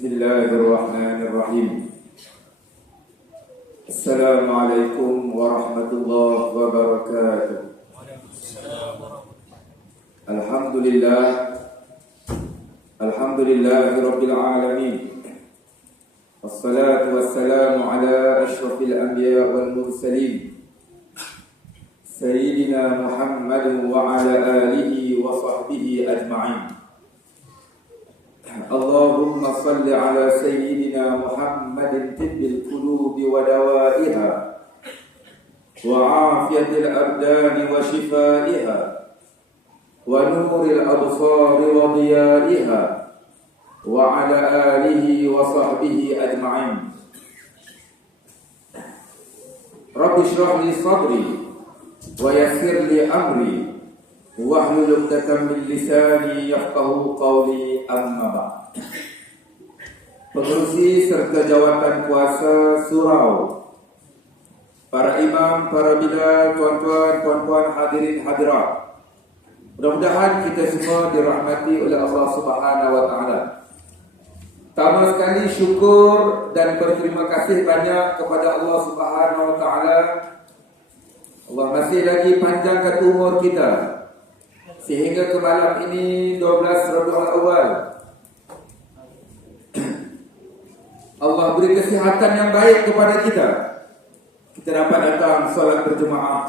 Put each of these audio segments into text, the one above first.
Bismillahirrahmanirrahim. Assalamualaikum warahmatullahi wabarakatuh. Alhamdulillah. Alhamdulillahirabbil alamin. Wassalatu wassalamu ala asyrafil anbiya wal mursalin. Sayyidina Muhammadin wa ala alihi wa sahbihi ajma'in. Allahumma salli ala Sayyidina Muhammadin tibbil qulubi wa dawaiha wa afiyatil abdani wa shifaiha wa nuril absari wa diyaiha wa ala alihi wa sahbihi ajma'in. Rabbi shrah li sadri wa yassir li amri wahlul 'uqdatam min lisani yafqahu qawli, amma ba'd. Pengurusi serta jawatan kuasa surau, para imam, para bidal, tuan-tuan hadirin hadirat, mudah-mudahan kita semua dirahmati oleh Allah Subhanahu wa taala. Pertama sekali syukur dan berterima kasih banyak kepada Allah Subhanahu wa taala. Allah masih lagi panjangkan umur kita sehingga ke malam ini 12 Rabiul Awal. Allah beri kesihatan yang baik kepada kita. Kita dapat datang solat berjemaah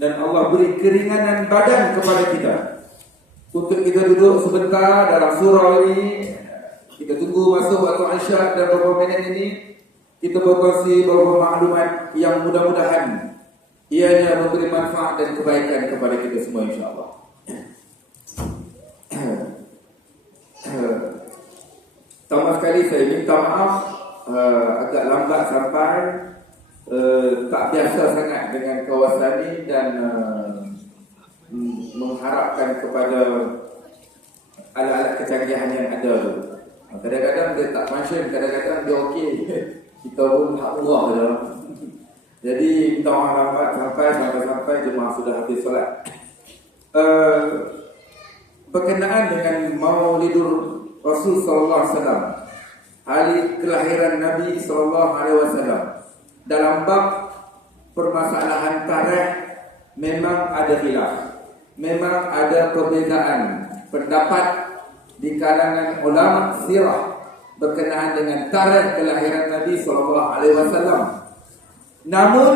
dan Allah beri keringanan badan kepada kita untuk kita duduk sebentar dalam surau ini. Kita tunggu masuk waktu Isyak dan beberapa minit ini kita berkongsi beberapa maklumat yang mudah-mudahan ianya memberi manfaat dan kebaikan kepada kita semua, insya-Allah. Pertama sekali saya minta maaf agak lambat sampai, tak biasa sangat dengan kawasan ini dan mengharapkan kepada alat-alat kecanggihan yang ada tu. Kadang-kadang dia tak function, kadang-kadang dia okey. Kita pun hak Allah je. Jadi minta maaf lambat sampai jemaah sudah habis solat. Berkenaan dengan Maulidur Rasul sallallahu alaihi wasallam, hari kelahiran Nabi sallallahu alaihi wasallam, dalam bab permasalahan tarikh memang ada khilaf, memang ada perbezaan pendapat di kalangan ulama sirah berkenaan dengan tarikh kelahiran Nabi sallallahu alaihi wasallam. Namun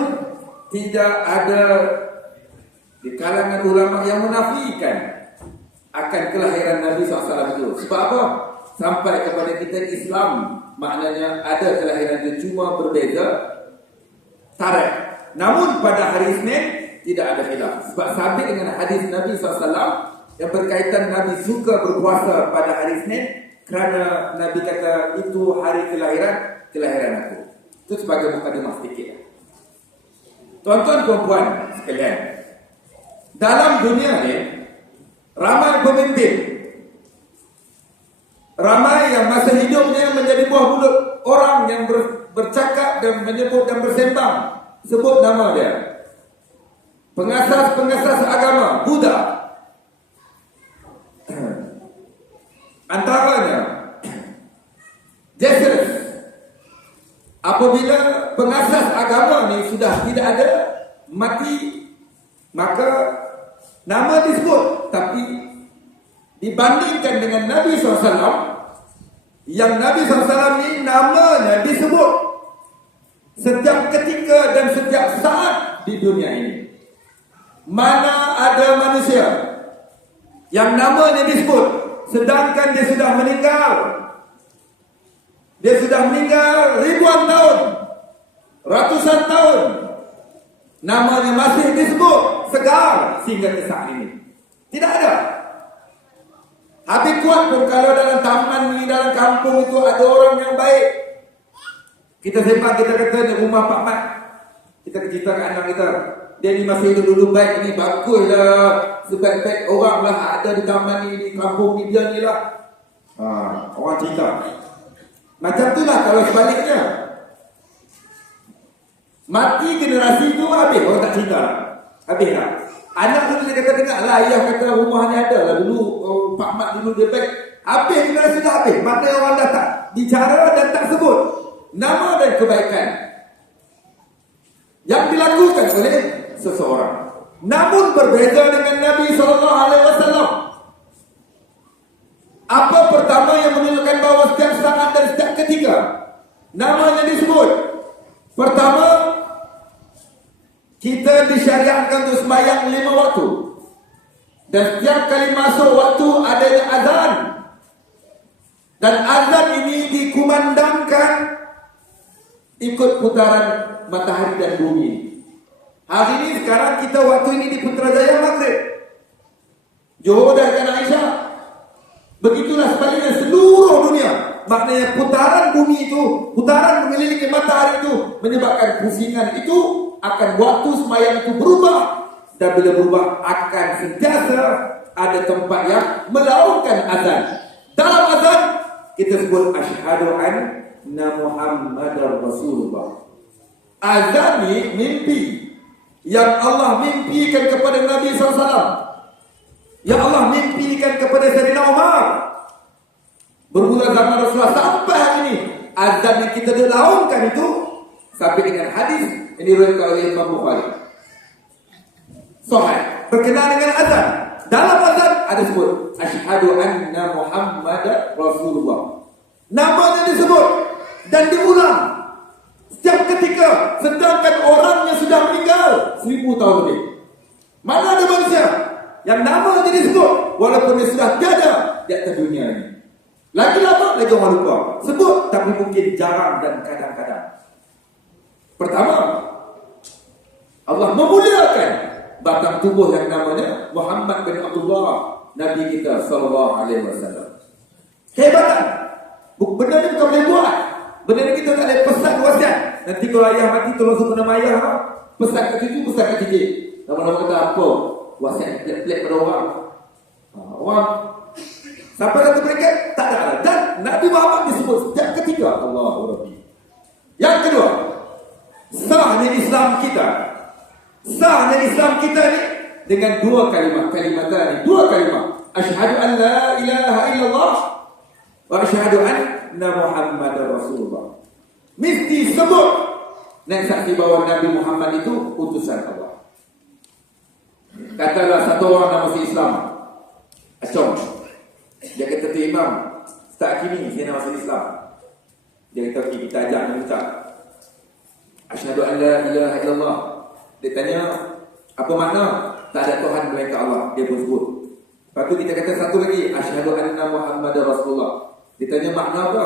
tidak ada di kalangan ulama yang menafikan akan kelahiran Nabi SAW itu. Sebab apa? Sampai kepada kita Islam, maknanya ada kelahiran itu, cuma berbeza tarikh. Namun pada hari Isnin tidak ada khilaf. Sebab sabit dengan hadis Nabi SAW yang berkaitan Nabi suka berpuasa pada hari Isnin kerana Nabi kata itu hari kelahiran aku. Itu sebagai mukadimah sedikit. Tuan-tuan perempuan sekalian, dalam dunia ni ramai pemimpin, ramai yang masa hidupnya menjadi buah mulut orang yang bercakap dan menyebut dan bersembang, sebut nama dia. Pengasas agama Buddha. Antaranya Jesus. Apabila pengasas agama ni sudah tidak ada, mati, maka nama disebut. Tapi dibandingkan dengan Nabi SAW, yang Nabi SAW ni namanya disebut setiap ketika dan setiap saat di dunia ini. Mana ada manusia yang namanya disebut sedangkan dia sudah meninggal, dia sudah meninggal ribuan tahun, ratusan tahun, namanya masih disebut segar sehingga ke saat ini. Tidak ada. Habis kuat pun kalau dalam taman ni, dalam kampung itu ada orang yang baik, kita sembang, kita kata di rumah Pak Mat, kita cerita ke anak kita, dia ni masih dulu baik ni, baguslah, sebaik-baik orang lah ada di taman ni, di kampung ni, dia ni lah. Orang cerita macam tu lah. Kalau sebaliknya, mati generasi tu habis, orang tak cerita, habis lah. Anak dulu dia kata, dengar lah ayah kata rumah ni ada lah dulu, Pak Mat dulu dia baik. Habis generasi dah habis, mana orang dah bicara dan tak sebut nama dan kebaikan yang dilakukan oleh seseorang. Namun berbeza dengan Nabi SAW. Apa pertama yang menunjukkan bahawa setiap saat dan setiap ketika namanya disebut? Pertama, kita disyariatkan untuk sembahyang 5 waktu. Dan setiap kali masuk waktu adanya azan. Dan azan ini dikumandangkan ikut putaran matahari dan bumi. Hari ini sekarang kita waktu ini di Putrajaya Maghrib, Johor dan Aisyah. Begitulah sebaliknya seluruh dunia. Maknanya putaran bumi itu, putaran mengelilingi matahari itu menyebabkan pusingan itu akan waktu sembahyang itu berubah. Dan bila berubah akan sentiasa ada tempat yang melakukan azan. Dalam azan kita sebut asyhadu anna Muhammadar Rasulullah. Azan ni mimpi yang Allah mimpikan kepada Nabi SAW. Yang Allah mimpikan kepada Sayyidina Umar. Bermula zaman Rasulullah sampai hari ini, azan yang kita laungkan itu sampai dengan hadis yang diriwayatkan oleh Imam Bukhari. Sahih berkenaan dengan azan. Dalam azan ada sebut asyhadu anna Muhammadar Rasulullah. Namanya disebut dan diulang setiap ketika, sedangkan orang yang sudah meninggal 1000 tahun lebih. Mana ada manusia yang namanya disebut walaupun dia sudah tiada di atas dunia ini? Lagi lama lagi orang lupa. Sebut tapi mungkin jarang dan kadang-kadang. Pertama, Allah memuliakan batang tubuh yang namanya Muhammad bin Abdullah, Nabi kita sallallahu alaihi wasallam. Kehebatan. Benda ni bukan boleh buat. Benda ni kita tak boleh pesan wasiat. Nanti kalau ayah mati tolong sebut nama ayah, pesan kat cucu, pesan kat cicit. Lama-lama kata apa? Wasiat pelik-pelik pada orang. Orang sampai satu peringkat tak ada. Dan Nabi Muhammad disebut setiap ketika Allahu Rabbi. Yang kedua, sahnya Islam kita. Sahnya Islam kita ni dengan dua kalimat. Dua kalimat. Asyhadu an la ilaha illallah wa asyhadu anna Muhammadar Rasulullah. Mesti sebut dan saksi bahawa Nabi Muhammad itu utusan Allah. Katalah satu orang nak masuk Islam, Acong, dia kata tu imam, start kini saya nak masuk Islam. Dia kata okay, kita ajak dia ucap asyhadu an la ilaha illallah. Dia tanya apa makna? Tak ada Tuhan melainkan Allah. Dia pun sebut. Lepas tu kita kata satu lagi, asyhadu anna Muhammadar Rasulullah. Dia tanya makna apa?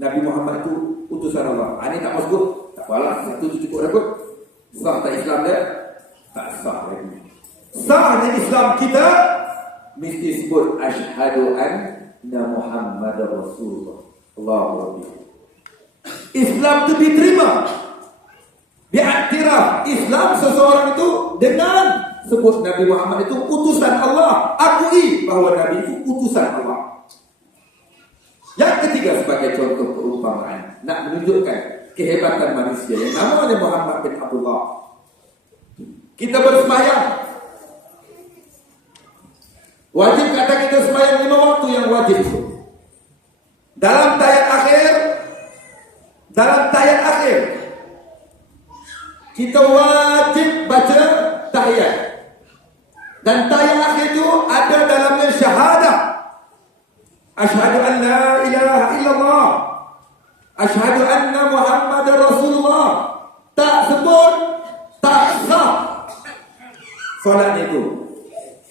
Nabi Muhammad itu utusan Allah. Ini tak masuk. Tak apalah, satu tu cukup dah kot. Sah tak Islam dia? Tak sah lagi. Sahnya Islam kita mesti sebut asyhadu anna Muhammadar Rasulullah. Allahu Akbar. Islam itu diterima, diiktiraf Islam seseorang itu dengan sebut Nabi Muhammad itu utusan Allah. Akui bahawa Nabi itu utusan Allah. Yang ketiga sebagai contoh perumpamaan, nak menunjukkan kehebatan manusia yang namanya Muhammad bin Abdullah. Kita bersembahyang. Wajib kata kita sembahyang 5 waktu yang wajib itu. Dalam tayat akhir kita wajib baca tahiyat. Dan tayat akhir itu ada dalamnya syahadah. Asyhadu an la ilaha illallah. Asyhadu anna Muhammadar Rasulullah. Tak sebut, tak sah solat itu.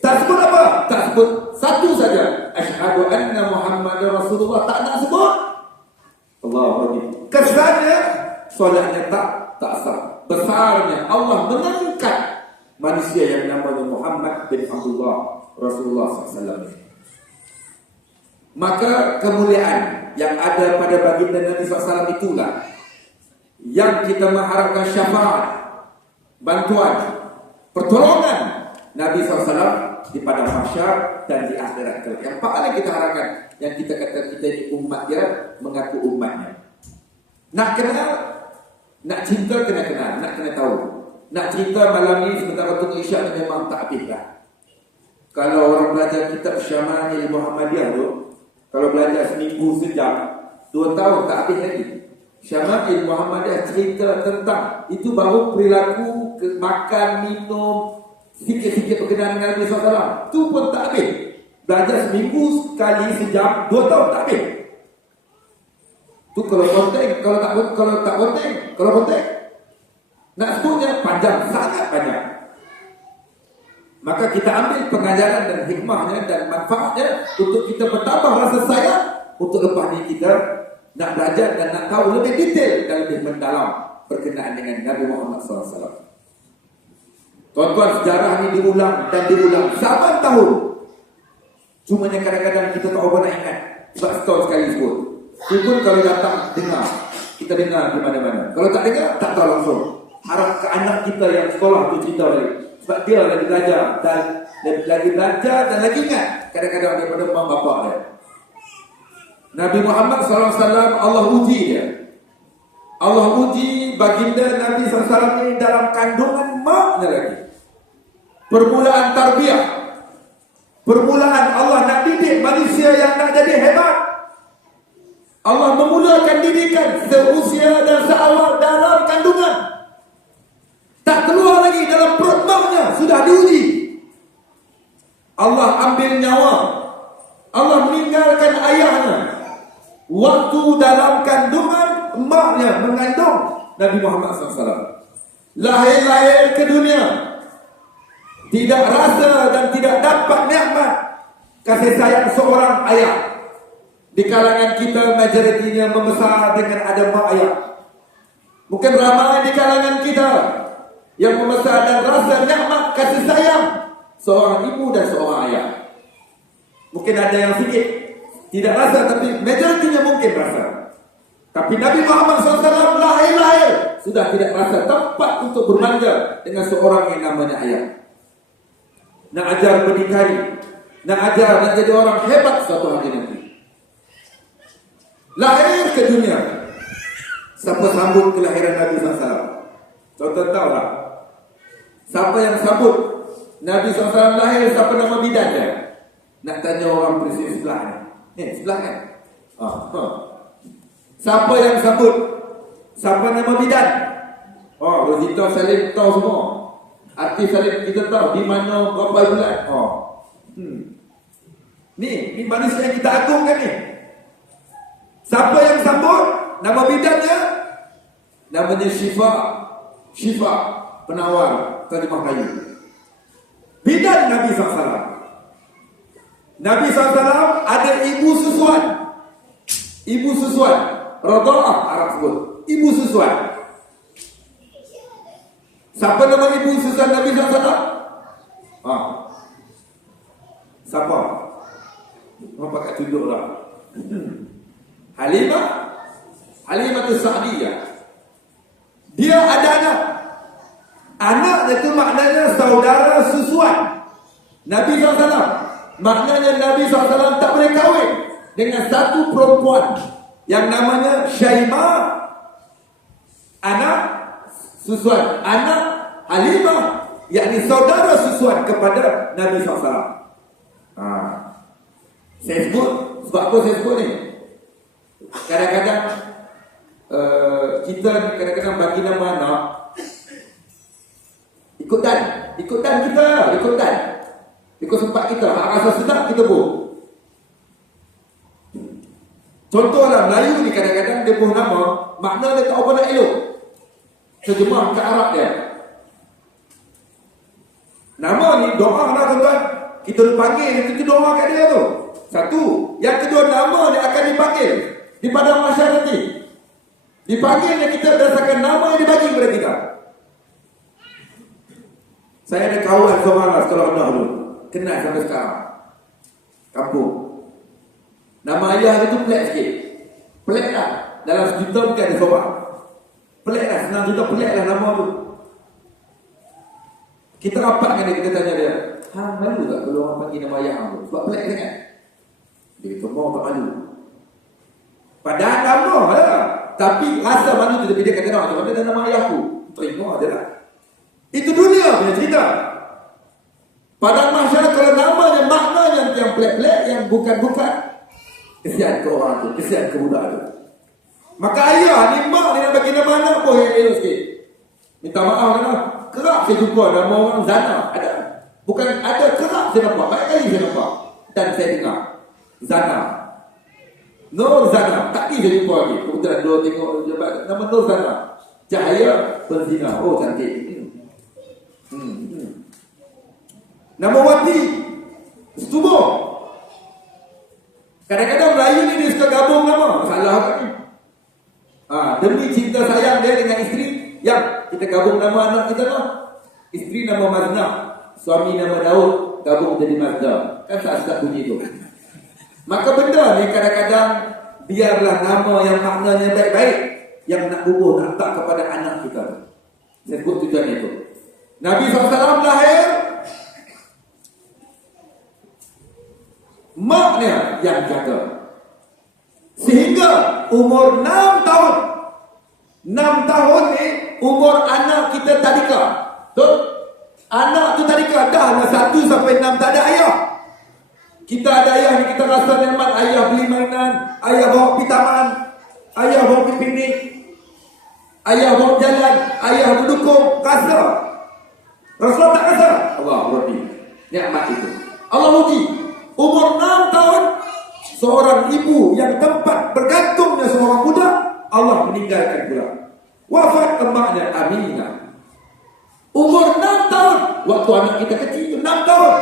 Tak sebut apa? Tak sebut satu saja. Asyhadu anna Muhammadar Rasulullah. Tak nak sebut. Allahu Akbar. Kesannya solatnya tak sah. Besarnya Allah mengangkat manusia yang namanya Muhammad bin Abdullah Rasulullah SAW. Maka kemuliaan yang ada pada baginda Nabi SAW itulah yang kita mengharapkan syafaat, bantuan, pertolongan Nabi SAW di padang mahsyar dan di akhirat kelak. Yang paling kita harapkan, yang kita kata kita ini umat dia, mengaku umatnya. Nak kenal, nak cinta kena kenal, nak kena tahu. Nak cerita malam ni sebentar waktu Isyak ni memang tak habis dah. Kalau orang belajar kitab Syama'il Muhammadiyah tu, kalau belajar seminggu sejam, 2 tahun tak habis lagi. Syama'il Muhammadiyah cerita tentang itu baru perilaku makan, minum, sikit-sikit berkenaan dengan Nabi SAW. Itu pun tak habis. Belajar seminggu sekali, sejam, 2 tahun tak habis. Tu kalau konteng, kalau tak konteng, kalau konteng. Nak sebutnya panjang, sangat panjang. Maka kita ambil pengajaran dan hikmahnya dan manfaatnya untuk kita bertambah rasa sayang untuk lepas ni kita nak belajar dan nak tahu lebih detail dan lebih mendalam berkenaan dengan Nabi Muhammad SAW. Tuan-tuan, sejarah ni diulang dan diulang 8 tahun. Cumanya kadang-kadang kita tak pernah ingat sebab setahun sekali sebut. Itu pun kalau datang dengar, kita dengar di mana-mana. Kalau tak dengar, tak tahu langsung. Harap ke anak kita yang sekolah tu cerita balik. Sebab dia lagi belajar dan lagi ingat kadang-kadang daripada mak bapak dia. Nabi Muhammad SAW, Allah uji dia. Allah uji baginda Nabi SAW ini dalam kandungan maknya lagi. Permulaan tarbiyah. Permulaan Allah nak didik manusia yang nak jadi hebat. Allah memulakan didikan seusia dan seawal dalam kandungan. Tak keluar lagi dalam perut maknya, sudah diuji. Allah ambil nyawa. Allah meninggalkan ayahnya. Waktu dalam kandungan emaknya mengandung Nabi Muhammad SAW. Lahir ke dunia. Tidak rasa dan tidak dapat nikmat kasih sayang seorang ayah. Di kalangan kita majoritinya membesar dengan ada mak ayah. Mungkin ramai di kalangan kita yang membesar dan rasa nikmat kasih sayang seorang ibu dan seorang ayah. Mungkin ada yang sedikit tidak rasa, tapi majoritinya mungkin rasa. Tapi Nabi Muhammad SAW lahir sudah tidak rasa tempat untuk bermanja dengan seorang yang namanya ayah. Nak ajar berdikari, nak ajar nak jadi orang hebat suatu hari nanti. Lahir ke dunia. Siapa sambut kelahiran Nabi SAW? Tuan-tuan tahu tak? Siapa yang sambut Nabi SAW lahir, siapa nama bidan dia? Nak tanya orang presiden sebelah ni. Sebelah kan? Siapa yang sambut? Siapa nama bidan? Rosita Salim tahu semua. Artis Salim kita tahu di mana berapa bulan. Ni manusia yang kita agungkan ni. Siapa yang sambut? Nama bidannya? Namanya Syifa, penawar terjemah kayu. Bidan Nabi SAW. Nabi SAW ada ibu susuan. Ibu susuan. Radha'ah Arab sebut. Ibu susuan. Siapa nama ibu susuan Nabi SAW? Siapa? Orang pakai tunjuk lah. Halimah Sa'diyah. Dia ada anak. Anak itu maknanya saudara susuan Nabi SAW. Maknanya Nabi SAW tak boleh kahwin dengan satu perempuan yang namanya Syaimah, anak susuan, anak Halimah, yakni saudara susuan kepada Nabi SAW. Saya sebut, sebab apa saya sebut ni? Kadang-kadang kita kadang-kadang bagi nama anak ikut dan kita, ikut sempat kita, rasa sedap kita pun. Contoh lah, Melayu ni kadang-kadang dia pun nama, makna dia tak apa nak elok. Terjemah ke Arab dia. Nama ni doa lah tuan-tuan. Kita panggil, kita doa kat dia tu. Satu. Yang kedua, nama dia akan dipanggil di padang mahsyar nanti. Dipanggilnya kita berdasarkan nama yang dibagi kepada kita. Saya ada kawan seorang sekolah rendah dulu, kenal sampai sekarang. Kampung. Nama ayah dia tu pelik sikit. Pelik lah. Dalam sejuta mungkin ada seorang. Pelik lah, senang juta pelik lah nama tu. Kita rapat dengan dia, kita tanya dia, malu tak kalau orang panggil nama ayah tu? Sebab pelik sangat. Dia kata, mau tak malu. Padahal nama lah. Tapi rasa malu tu, tapi dia kata, macam mana nama ayah tu? Terima je lah. Itu dunia punya cerita. Padang mahsyar kalau namanya, maknanya yang pelik-pelik, yang bukan-bukan, kesian ke orang tu, kesian ke budak tu. Maka ayah ni, mak ni nak bagi nama anak pun yang elok sikit. Minta maaf kan, kerap saya jumpa nama orang Zana. Ada. Bukan ada, kerap saya nampak. Banyak kali saya nampak. Dan saya dengar. Zana. Nur Zana. Tak ni saya jumpa lagi. Kebetulan dua tengok nama Nur Zana. Cahaya berzina. Oh, cantik. Nama Wati. Setubuh. Kadang-kadang Melayu ni dia suka gabung nama. Salah kan ni. Demi cinta sayang dia dengan isteri, yang kita gabung nama anak kita lah. Isteri nama Mazna, suami nama Daud, gabung jadi Mazda. Kan tak sedap bunyi tu. Maka benda ni kadang-kadang biarlah nama yang maknanya baik-baik, yang nak bubuh, nak letak kepada anak kita. Saya sebut tujuan itu. Nabi SAW lahir, maknya yang jaga. Sehingga umur 6 tahun. 6 tahun ni umur anak kita tadika. Betul? Anak tu tadika. Dah lah 1 sampai 6 tak ada ayah. Kita ada ayah ni, kita rasa nikmat. Ayah beli mainan, ayah bawa pergi taman, ayah bawa pergi piknik, ayah bawa jalan, ayah berdukung. Rasa. Rasulullah tak rasa. Allah berarti nikmat itu. Allah uji. Umur 6 tahun, seorang ibu yang tempat bergantungnya seorang budak, Allah meninggalkan pula. Wafat emaknya Aminah. Umur 6 tahun. Waktu anak kita kecil 6 tahun.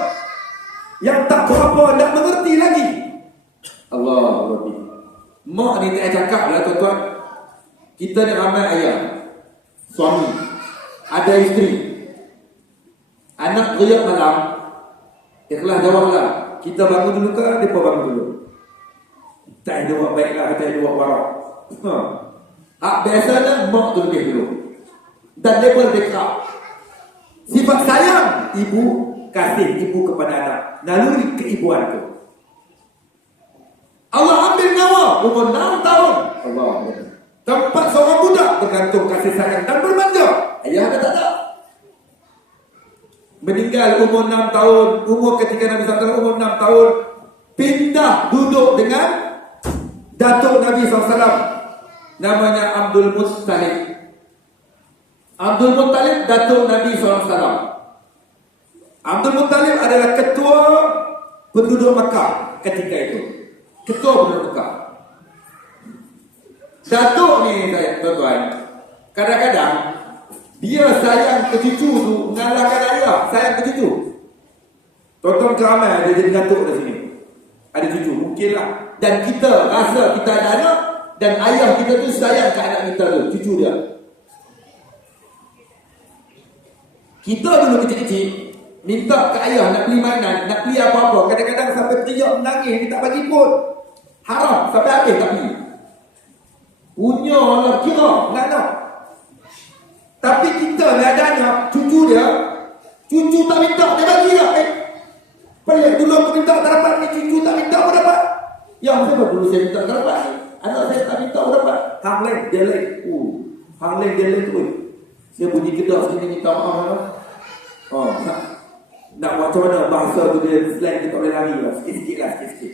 Yang tak berapa, tak mengerti lagi. Allah berarti. Mak ni tak cakap lah tuan-tuan. Kita ni ramai ayah, suami, ada isteri. Anak teriak malam, ikhlas jawablah. Kita bangun dulu ke, mereka bangun dulu. Tak ada buat baik lah, tak ada buat warak. Biasanya mak tu lebih dulu. Dan mereka lebih kerap. Sifat sayang ibu, kasih ibu kepada anak, naluri keibuan tu. Allah ambil nyawa umur 6 tahun. Allah. Tempat seorang budak bergantung kasih sayang dan bermanja. Ayah ada tak ada? Meninggal umur 6 tahun. Umur ketika Nabi SAW umur 6 tahun, pindah duduk dengan datuk Nabi SAW, namanya Abdul Muttalib. Abdul Muttalib datuk Nabi SAW. Abdul Muttalib adalah ketua penduduk Mekah ketika itu. Ketua penduduk Mekah. Datuk ni tuan-tuan, kadang-kadang dia sayang ke cucu tu mengalahkan ayah sayang ke cucu. Tuan-tuan keramai ada jadi datuk di sini, ada cucu, mungkinlah. Dan kita rasa kita ada anak, dan ayah kita tu sayang ke anak kita tu, cucu dia. Kita dulu kecil-kecil minta ke ayah nak beli mainan, nak beli apa-apa, kadang-kadang sampai teriak menangis, dia tak bagi pun. Haram, sampai habis tak beli. Punya lah kira anak. Tapi kita ni ada anak, cucu dia, cucu tak minta, dia bagi lah. Pelik, dulu aku minta tak dapat, ni cucu tak minta pun dapat. Yang saya dulu saya minta tak dapat ni, anak saya tak minta pun dapat. Hang lain, dia lain. Hang lain, dia lain tu. Saya bunyi kedak sini minta maaf lah. Nak macam mana bahasa tu dia slang, kita boleh lari lah. Sikit-sikit lah, sikit-sikit.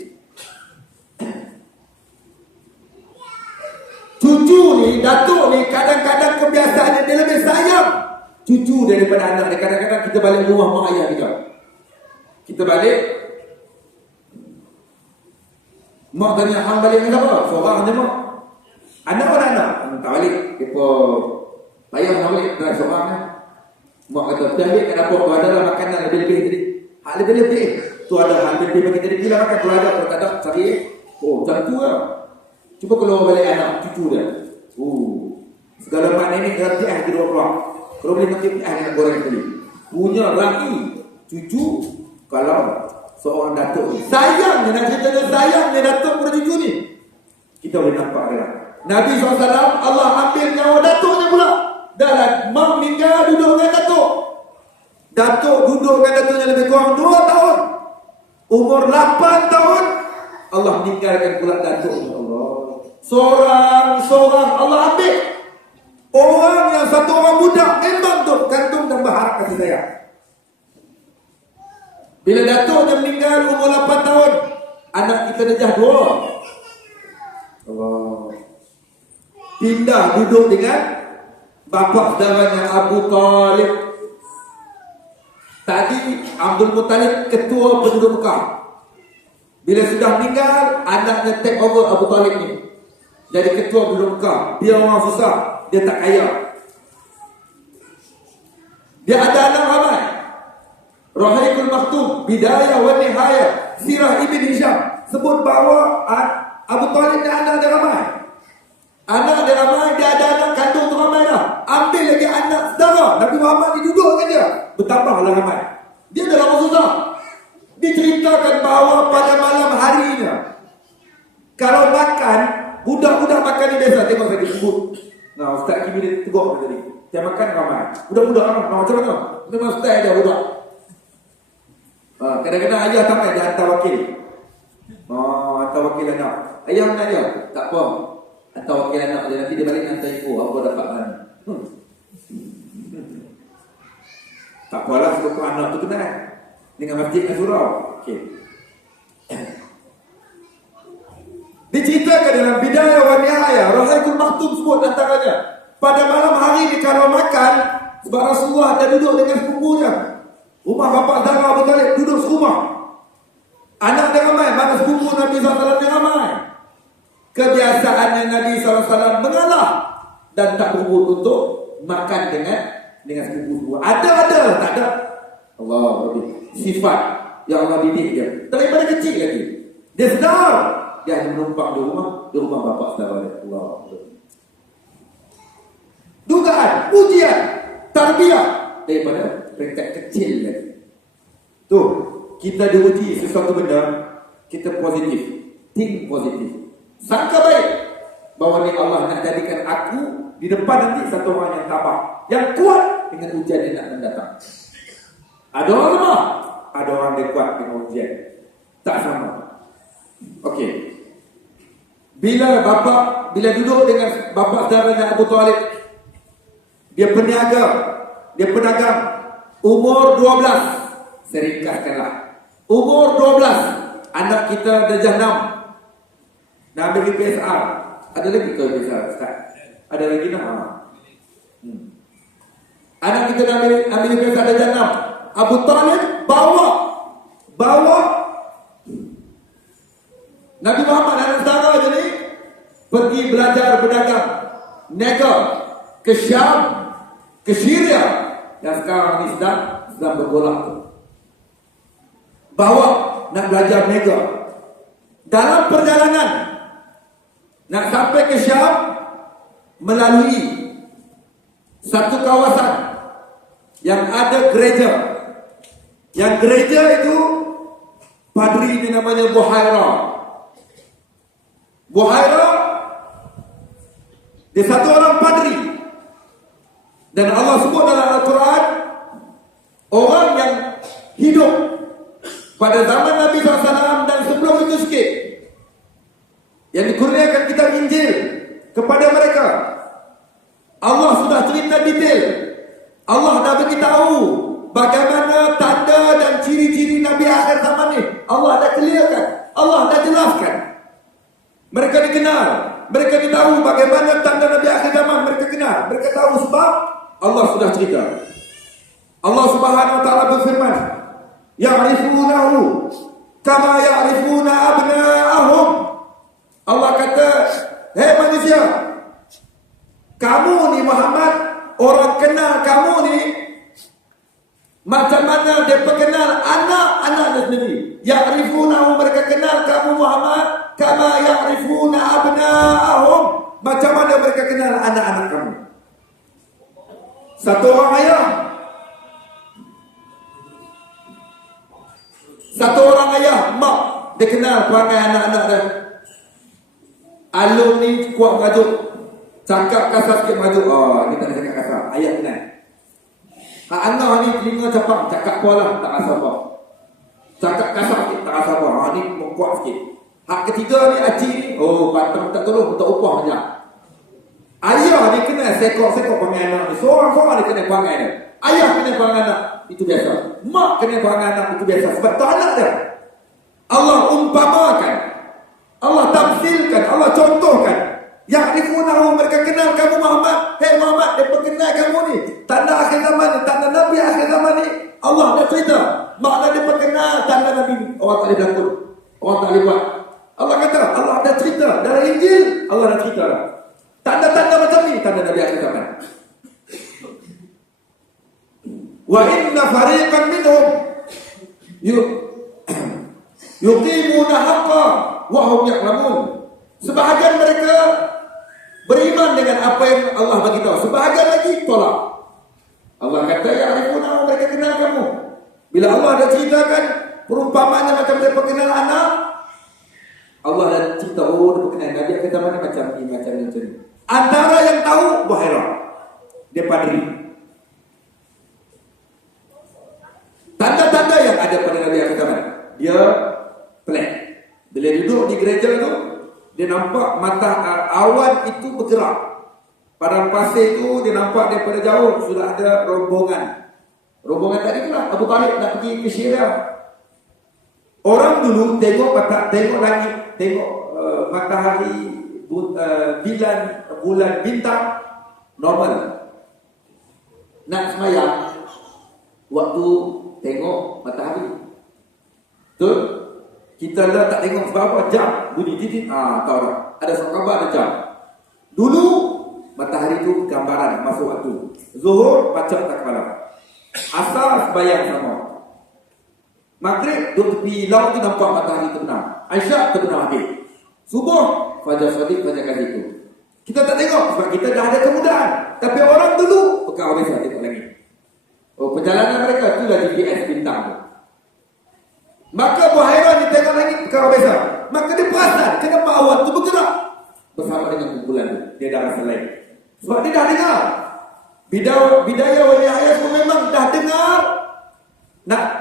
Cucu ni, datuk ni, kadang-kadang kebiasaannya dia lebih sayang cucu daripada anak dia. Kadang-kadang kita balik rumah mak ayah kita. Kita balik, mak tanya, hang balik dengan siapa? Seorang je mak. Anak mana anak? Tak balik. Mereka payah nak balik, dah seorang kan. Mak kata, dah balik kat dapur, tu ada lah makanan lebih-lebih tadi. Hak lebih-lebih. Tu ada hak lebih-lebih bagi tadi. Bila makan, tu ada. Kalau tak ada, cari. Macam tu lah. Cuba keluar balik anak, cucu dia. Segala mak nenek dalam tiah dia keluar. Kalau boleh nanti tiah dia nak goreng sekali. Punya laki, cucu, kalau seorang datuk ni. Sayang dia, nak cerita dia sayang dia datuk pada cucu ni. Kita boleh nampak dia. Nabi SAW, Allah ambil nyawa datuknya pula. Dan mak meninggal duduk dengan datuk. Datuk duduk dengan datuknya lebih kurang 2 tahun. Umur 8 tahun, Allah meninggalkan pula datuknya. Allah. Seorang Allah ambil. Orang yang satu orang budak memang tu gantung dan berharap kasih sayang. Bila datuknya meninggal umur 8 tahun, anak kita dah 2. Allah. pindah duduk dengan bapa saudaranya Abu Talib. Tadi Abdul Muttalib ketua penduduk Mekah. Bila sudah meninggal, anaknya take over Abu Talib ni jadi ketua penduduk Mekah. Dia orang susah, dia tak kaya. Dia ada anak ramai. Rahiqul Maktum, Bidayah wa Nihayah, Sirah Ibn Hisham sebut bahawa Abu Talib ni anak dia ramai. Anak dia ramai, dia ada anak kandung tu ramai dah. Ambil lagi anak saudara Nabi Muhammad didudukkan dia, bertambahlah ramai. Dia dah lama susah. Diceritakan bahawa pada malam harinya, kalau makan, budak-budak makan ni biasa. Tengok saya disebut. Nah, Ustaz Kimi dia tegur tadi. Dia makan ramai. Budak-budak ramai. Macam mana? Memang style dia budak. Kadang-kadang ayah tak main, dia hantar wakil. Hantar wakil anak. Ayah mana dia? Tak apa. Hantar wakil anak dia. Nanti dia balik hantar info apa dapat mana. Tak apalah, sebab anak tu kenal dengan masjid dan surau. Okey. Diceritakan dalam Bidayah wa Nihayah, Rahiqul Maktum sebut antaranya. Pada malam hari ni kalau makan, sebab Rasulullah ada duduk dengan sepupunya. Rumah bapa saudara Abu Talib duduk serumah. Anak dia ramai, mana sepupu Nabi SAW dia ramai. Kebiasaannya Nabi SAW mengalah dan tak berebut untuk makan dengan sepupu-sepupu. Ada, tak ada. Allah Rabbi. Sifat yang Allah didik dia daripada kecil lagi. Dia sedar dia hanya menumpang di rumah bapa saudara dia. Allah Rabbi. Dugaan, ujian, tarbiyah daripada peringkat kecil lagi. Tu, kita diuji sesuatu benda, kita positif, think positif, sangka baik bahawa ni Allah nak jadikan aku di depan nanti satu orang yang tabah, yang kuat dengan ujian yang nak mendatang. Ada orang lemah, ada orang yang kuat dengan ujian. Tak sama. Okey. Bila duduk dengan bapa saudaranya Abu Talib, dia peniaga, dia pedagang, umur 12. Seringkaskanlah. Umur 12, anak kita darjah 6. Nak ambil PSR. Ada lagi ke PSR, Ustaz? Ada lagi nak? Anak kita nak ambil PSR darjah 6. Abu Talib bawa Nabi Muhammad dan saudara je ni pergi belajar berdagang, niaga ke Syam, ke Syria yang sekarang ni sedang bergolak tu. Bawa nak belajar niaga. Dalam perjalanan nak sampai ke Syam, melalui satu kawasan yang ada gereja. Yang gereja itu padri ini namanya Buhaira. Buhaira dia satu orang padri. Dan Allah sebut dalam Al-Quran, orang yang hidup pada zaman Nabi SAW dan sebelum itu sikit, yang dikurniakan kitab Injil kepada mereka, Allah sudah cerita detail. Allah dah beritahu bagaimana tanda dan ciri-ciri Nabi akhir zaman ni. Allah dah clearkan, Allah dah jelaskan. Mereka dikenal, mereka ditahu bagaimana tanda Nabi akhir zaman. Mereka kenal, mereka tahu sebab Allah sudah cerita. Allah Subhanahu wa taala berfirman, ya'rifunahu kama ya'rifuna abna'ahum. Allah kata, hei manusia, kamu ni Muhammad, orang kenal kamu ni macam mana dia kenal anak-anaknya sendiri. Ya'rifunahu, mereka kenal kamu Muhammad kama ya'rifuna abna'ahum, macam mana mereka kenal anak-anak kamu. Satu orang ayah, mak, dia kenal perangai anak-anak dia. Alun ni kuat merajuk, cakap kasar sikit merajuk. Oh, ni tak ada cakap kasar, ayah kenal. Anak ni telinga capang, cakap kuala, tak rasa apa. Cakap kasar sikit, tak rasa apa. Ni kuat sikit. Hak ketiga ni, acik ni, oh, patang tak tolong, tak upah je. Ayah ni kena sekok-sekok perangai anak ni. Seorang-seorang dia kena perangai dia. Ayah kena perangai anak, itu biasa. Mak kena perangai anak, itu biasa. Sebab tu anak dia. Allah umpamakan, Allah tafsirkan, Allah contohkan Ya'rifunahu, mereka kenal kamu Muhammad. Hei Muhammad, dia kenal kamu ni. Tanda akhir zaman ni, tanda Nabi akhir zaman ni. Allah dah cerita. Makna dia kenal tanda Nabi ni. Orang tak boleh takut. Orang tak boleh buat. Allah kata, Allah dah cerita. Dalam Injil, Allah dah cerita. Tanda-tanda macam ni, tanda Nabi akhir zaman. Wa inna fariqan minhum yuqimuna haqqa wa hum ya'lamun. Sebahagian mereka beriman dengan apa yang Allah bagi tahu, sebahagian lagi tolak. Allah kata ya'rifuna, mereka kenal kamu. Bila Allah dah ceritakan perumpamaannya macam dia kenal anak, Allah dah cerita dia kenal Nabi akhir zaman macam ni, macam ni. Antara yang tahu Buhairah, dia padri. Tanda-tanda yang ada pada Nabi akhir zaman, dia pelik. Bila duduk di gereja tu, dia nampak mata awan itu bergerak. Padang pasir itu dia nampak daripada jauh sudah ada rombongan. Rombongan tadi itulah Abu Talib nak pergi ke Syria. Orang dulu tengok langit, tengok matahari, bulan, bintang normal. Nak semayang waktu tengok matahari. Betul? Kita dah tak tengok berapa jam bunyi titik. Tahu tak? Ada surat khabar ada jam. Dulu matahari itu gambaran masuk waktu. Zuhur baca tak kepala. Asar sembahyang sama. Maghrib duduk tepi laut tu nampak matahari terbenam. Aisyah terbenam habis. Subuh fajar sadiq fajar kali itu. Kita tak tengok sebab kita dah ada kemudahan. Tapi orang dulu perkara biasa tengok lagi. Perjalanan mereka tu dah GPS bintang tu. Maka Buhairah ni tengok langit perkara biasa. Maka dia perasan kenapa awan tu bergerak bersama dengan kumpulan tu. Dia dah rasa lain. Sebab dia dah dengar. Bidayah wali ayat pun memang dah dengar.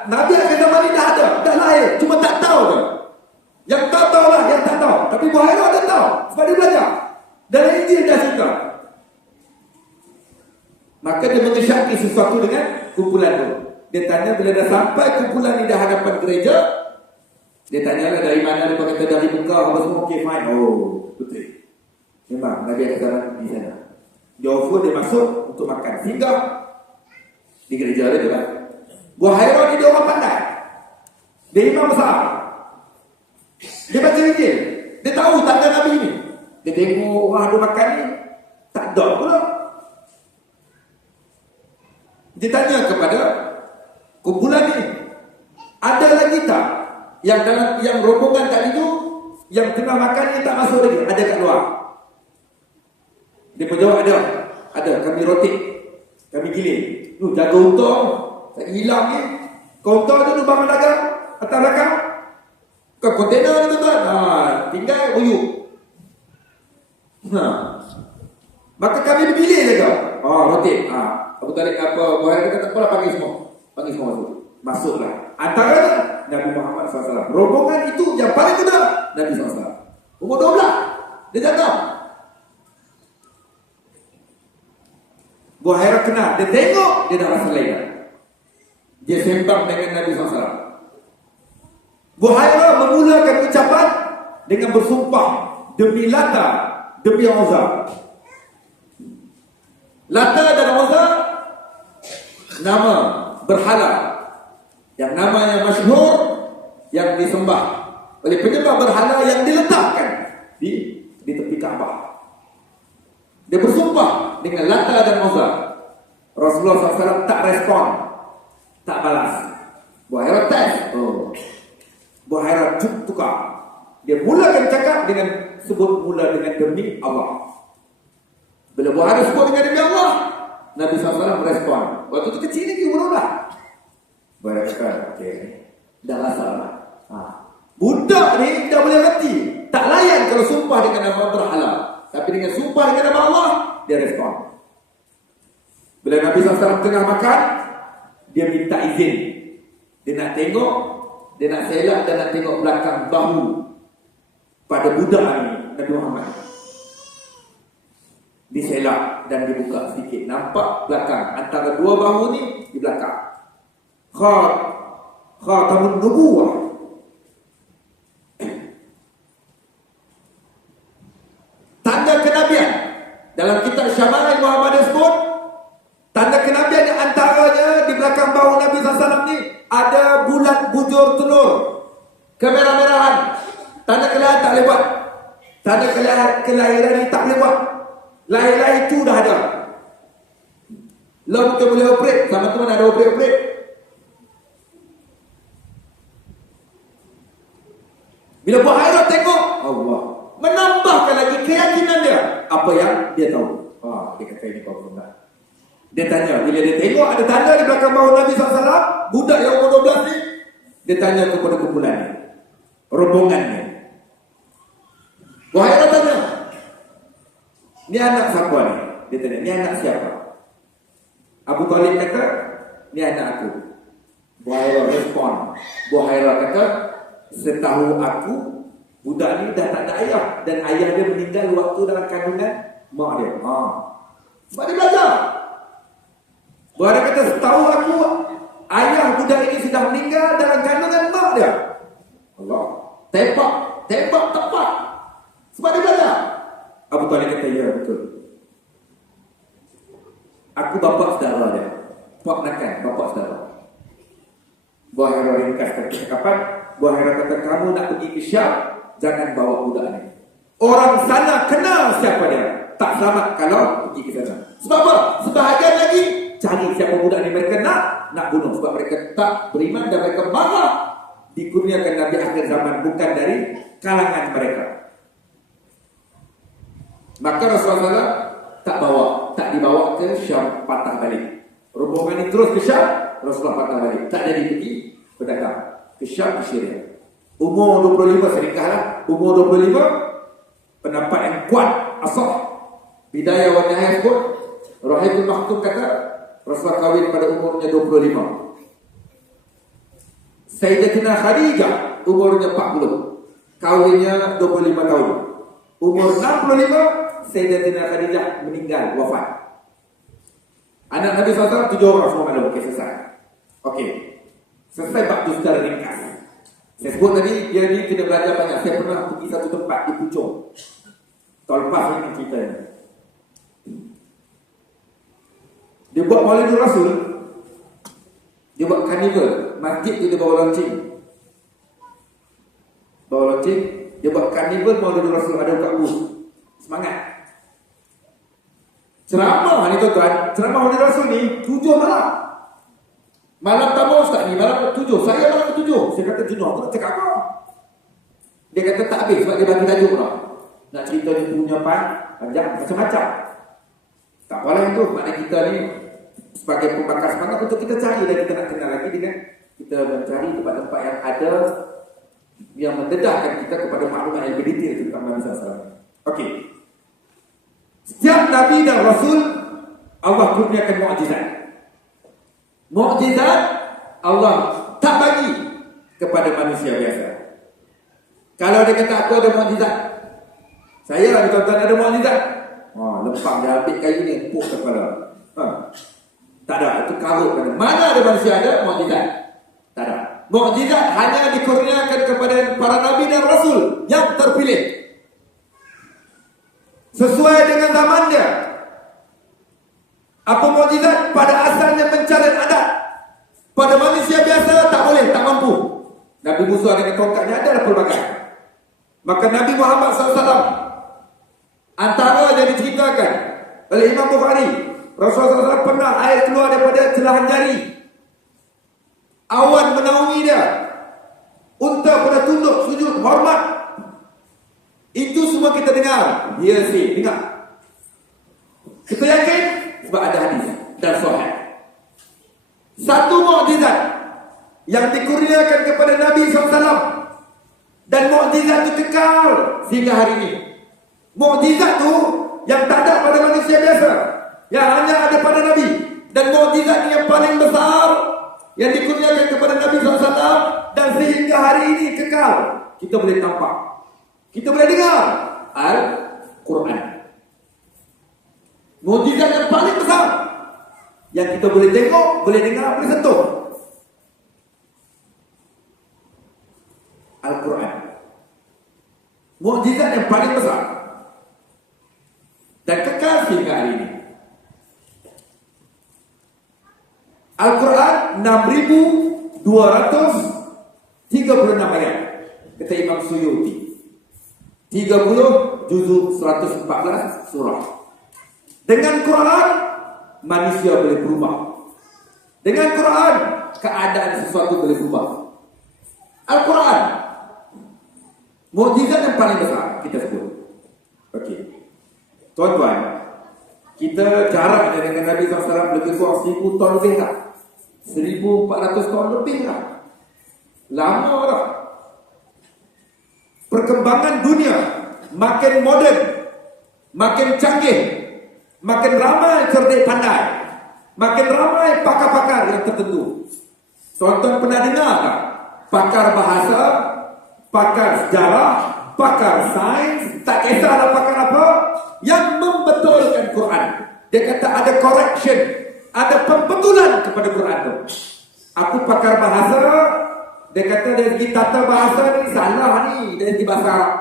Nabi akhir zaman ni dah ada, dah lahir, cuma tak tahu je. Yang tak tahu lah, yang tak tahu. Tapi Buhairah dah tahu sebab dia belajar. Dalam Injil dah cerita. Maka dia mengesyaki sesuatu dengan kumpulan tu. Dia tanya bila dah sampai kumpulan ni dah hadapan gereja, dia tanyalah dari mana. Dia kata dari muka apa semua. Okay fine. Oh betul. Memang Nabi akhir zaman di sana. Dia offer dia masuk untuk makan. Singgah di gereja dia juga. Buhairah ni dia orang pandai. Dia imam besar. Dia baca Injil. Dia tahu tanda Nabi ni. Dia tengok orang ada makan ni, tak ada pula. Dia tanya kepada kumpulan ni, ada lagi tak yang rombongan tadi tu yang tengah makan ni tak masuk lagi? Ada kat luar? Dia menjawab ada. Kami rotik, kami giling. Jaga untung, tak hilang ni. Kaunter tu lubang dagang atas belakang. Ke kontainer ni tuan. Tinggal uyuk. Maka kami bergiling je kau. Rotik. Abu Talib Buhairah kata tak apalah, panggil semua masuk. Masuklah. Antara Nabi Muhammad SAW. Rombongan itu yang paling muda Nabi SAW. Umur 12. Dia datang. Buhairah kenal. Dia tengok, dia dah rasa lain. Dia sembang dengan Nabi SAW. Buhairah memulakan ucapan dengan bersumpah demi Lata, demi Uzza. Lata dan Uzza nama berhala yang namanya masyhur, yang disembah oleh penyembah berhala yang diletakkan di tepi Kaabah. Dia bersumpah dengan Lata dan Uzza. Rasulullah SAW tak respon, tak balas. Buhairah test. Buhairah tukar. Dia mulakan cakap dengan sebut mula dengan demi Allah. Bila Buhairah sebut dengan demi Allah, Nabi SAW merespon. Waktu tu kecil lagi umur lah. Buhairah cakap, okay, dah rasa lah. Budak ni dah boleh reti. Tak layan kalau sumpah dengan nama berhala. Tapi dengan sumpah dengan nama Allah, dia respon. Bila Nabi SAW tengah makan, dia minta izin. Dia nak tengok, dia nak selak dan nak tengok belakang bahu pada budak ni, Nabi Muhammad. Diselak dan dibuka sedikit. Nampak belakang. Antara dua bahu ni di belakang. Khatamun Nubuwah. Tanda kenal bujur telur, kemerah-merahan, tanda kelahiran tak boleh buat. Tanda kelahiran ni tak boleh buat. Lahir-lahir itu dah ada. Lah bukan boleh operate. Sama teman ada operate. Bila buat akhirat tengok Allah menambahkan lagi keyakinan dia. Apa yang dia tahu. Dia kata ini kau belum tak. Dia tanya, bila dia tengok ada tanda di belakang bahu Nabi SAW, budak yang umur 12 ni, dia tanya kepada kumpulan ni, rombongannya. Wahai orang tanya, ni anak siapa ni? Dia tanya, ni anak siapa? Abu Talib kata, ni anak aku. Buhairah respon. Buhairah kata, setahu aku, budak ni dah tak ada ayah. Dan ayah dia meninggal waktu dalam kandungan mak dia. Sebab dia belajar. Buhairah kata, setahu aku, ayah budak ini sudah meninggal dalam kandungan mak dia. Allah. Tembak tepat. Sebab dia belajar. Abu Talib kata, ya betul. Aku bapa saudara dia. Ponakan bapa saudara. Buhairah ringkaskan percakapan. Buhairah kata, kamu nak pergi ke Syam, jangan bawa budak ni. Orang sana kenal siapa dia. Tak selamat kalau pergi ke sana. Sebab apa? Sebahagian lagi cari siapa budak ni. Mereka nak bunuh. Sebab mereka tak beriman dan mereka marah dikurniakan Nabi akhir zaman bukan dari kalangan mereka. Maka Rasulullah tak dibawa ke Syam, patah balik. Rombongan ini terus ke Syam, Rasulullah patah balik. Tak jadi pergi berdagang ke Syam, ke Syria. Umur 25 seringkahlah. Umur 25 pendapat yang kuat, asal Bidayah wa Nihayah pun Rahibul Maktum kata Rasulullah kahwin pada umurnya 25. Sayyidatina Khadijah umurnya 40, kahwinnya 25 tahun. Umur 65 Sayyidatina Khadijah meninggal, wafat. Anak Nabi SAW 7 orang semua maklum. Okey, selesai. Okey, selesai bab tu secara ringkas. Saya sebut tadi, dia ni kena belajar banyak. Saya pernah pergi satu tempat di Puchong. Tahun lepas ni cerita ni. Dia buat Maulidul Rasul. Dia buat karnival. Masjid tu dia bawa launching. Dia buat karnival Maulidul Rasul. Ada buka booth. Semangat. Ceramah ni tuan-tuan. Ceramah Maulidul Rasul ni 7 malam. Malam tamu ustaz ni malam 7. Saya malam 7. Saya kata jenuh. Aku nak cakap apa? Dia kata tak habis sebab dia bagi tajuk lah. Nak cerita dia punya panjang macam-macam. Tak apalah itu. Maknanya kita ni sebagai pembakar semangat untuk kita cari dan kita nak kenal lagi dengan kita mencari tempat-tempat yang ada yang mendedahkan kita kepada maklumat yang lebih detail tentang Nabi SAW. Okey. Setiap Nabi dan Rasul Allah kurniakan mukjizat. Mukjizat Allah tak bagi kepada manusia biasa. Kalau dia kata aku ada mukjizat, saya lah tuan-tuan ada mukjizat. Lempang dia ambil kayu ni empuk kepala. Tak ada, itu karut. Mana ada manusia ada mukjizat? Tak ada. Mukjizat hanya dikurniakan kepada para nabi dan rasul yang terpilih sesuai dengan zaman dia. Apa mukjizat? Pada asalnya pencarian adat. Pada manusia biasa tak boleh, tak mampu. Nabi Musa dengan tongkatnya adalah pelbagai. Maka Nabi Muhammad SAW antara yang diceritakan oleh Imam Bukhari, Rasulullah SAW pernah air keluar daripada celahan jari. Awan menaungi dia. Unta pernah tunduk, sujud, hormat. Itu semua kita dengar. Dia sih, dengar. Kita yakin sebab ada hadis dan sahih. Satu mukjizat yang dikurniakan kepada Nabi SAW dan mukjizat itu kekal sehingga hari ini. Mukjizat tu yang tak ada pada manusia biasa, yang hanya ada pada Nabi. Dan mukjizat yang paling besar yang dikurniakan kepada Nabi SAW dan sehingga hari ini kekal. Kita boleh nampak, kita boleh dengar Al-Quran. Mukjizat yang paling besar yang kita boleh tengok, boleh dengar, boleh sentuh, Al-Quran. Mukjizat yang paling besar dan kekal sehingga hari ini. Al-Quran 6,200 36 ayat. Kata Imam Suyuti. 30 juzuk 114 surah. Dengan Quran manusia boleh berubah. Dengan Quran keadaan sesuatu boleh berubah. Al-Quran mukjizat yang paling besar kita sebut. Okey. Tuan-tuan, kita jarak dengan Nabi SAW lebih kurang 1000 tahun lebih lah. 1400 tahun lebih lah. Lama lah. Perkembangan dunia makin moden, makin canggih, makin ramai cerdik pandai, makin ramai pakar-pakar yang tertentu. Tuan-tuan pernah dengar tak? Pakar bahasa, pakar sejarah, pakar sains, tak kisahlah pakar apa, yang membetulkan Quran. Dia kata ada correction, ada pembetulan kepada Quran tu. Aku pakar bahasa, dia kata dari segi tata bahasa ni salah ni, dari segi bahasa Arab.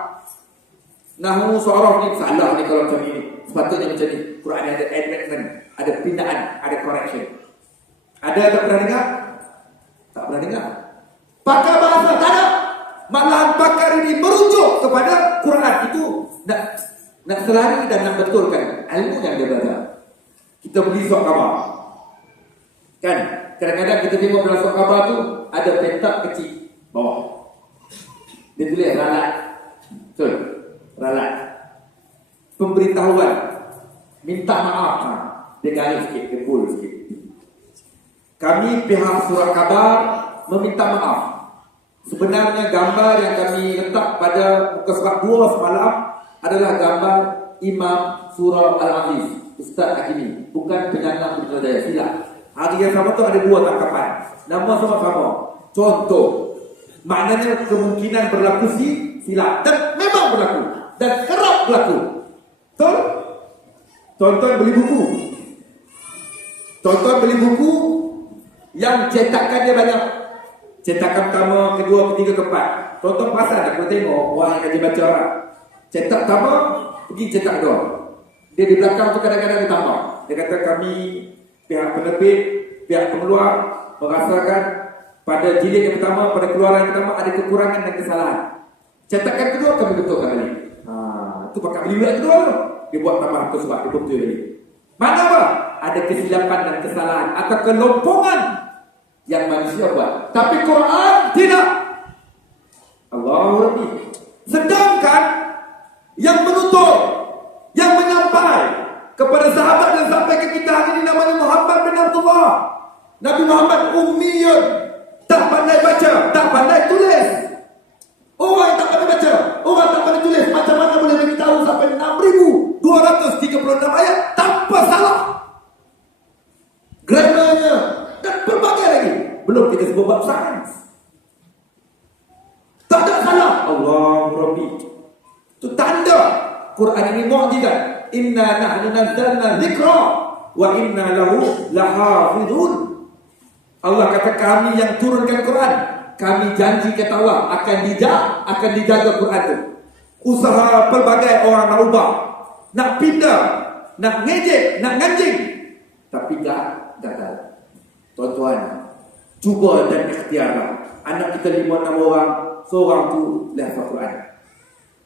Nahu sorof ni salah ni kalau macam ni. Sepatutnya macam ni. Quran ada amendment, ada pindaan, ada correction. Ada tak pernah dengar? Tak pernah dengar. Pakar bahasa tak ada. Malahan pakar ini merujuk kepada Quran. Itu nak selari dan nak betulkan ilmu yang dia belajar. Kita beli surat khabar. Kan? Kadang-kadang kita tengok dalam surat khabar tu ada petak kecil bawah. Dia tulis ralat. Betul? Ralat. Pemberitahuan. Minta maaf. Dia garis sikit, dia bold sikit. Kami pihak surat khabar meminta maaf. Sebenarnya gambar yang kami letak pada muka surat 2 semalam adalah gambar Imam Surah Al-Aziz, Ustaz Hakimi, bukan penyandang Putrajaya. Silap. Hari yang sama tu ada 2 tangkapan. Nama sama-sama. Contoh. Maknanya kemungkinan berlaku silap. Dan memang berlaku. Dan kerap berlaku. Betul? Tuan-tuan beli buku. Tuan-tuan beli buku yang cetakan dia banyak. Cetakan pertama, kedua, ketiga, keempat. Tuan-tuan perasan tak kalau tengok orang yang kaji baca Arab. Cetak pertama, pergi cetak kedua. Dia di belakang tu kadang-kadang dia tambah. Dia kata kami pihak penerbit, pihak pengeluar merasakan pada jilid yang pertama, pada keluaran yang pertama ada kekurangan dan kesalahan. Cetakan kedua kami betulkan balik. Itu pakai beli bulan kedua tu. Dia buat tambah ke surat, dia betul lagi. Mana apa? Ada kesilapan dan kesalahan atau kelompongan yang manusia buat. Tapi Quran tidak. Allahu Rabbi. Sedangkan yang menutur, yang menyampaikan kepada sahabat dan sampai ke kita hari ini namanya Muhammad bin Abdullah. Nabi Muhammad ummiyun, tak pandai baca, tak pandai tulis. Orang yang tak pandai baca, orang tak pandai tulis, macam mana boleh beritahu sampai 6,236 ayat tanpa salah? Grammarnya dan berbagai lagi. Belum kita sebut bab sains. Tak ada salah. Allahu Rabbi. Itu tanda Quran ini mukjizat. Inna nahnu nazzalna dzikra wa inna lahu lahafizun. Allah kata kami yang turunkan Quran. Kami janji kata Allah akan dijaga Quran itu. Usaha pelbagai orang nak ubah, nak pindah, nak ngejek, nak nganjing, tapi gagal. Tuan-tuan, cuba dan ikhtiarlah. Anak kita 5-6 orang, seorang tu hafal Quran.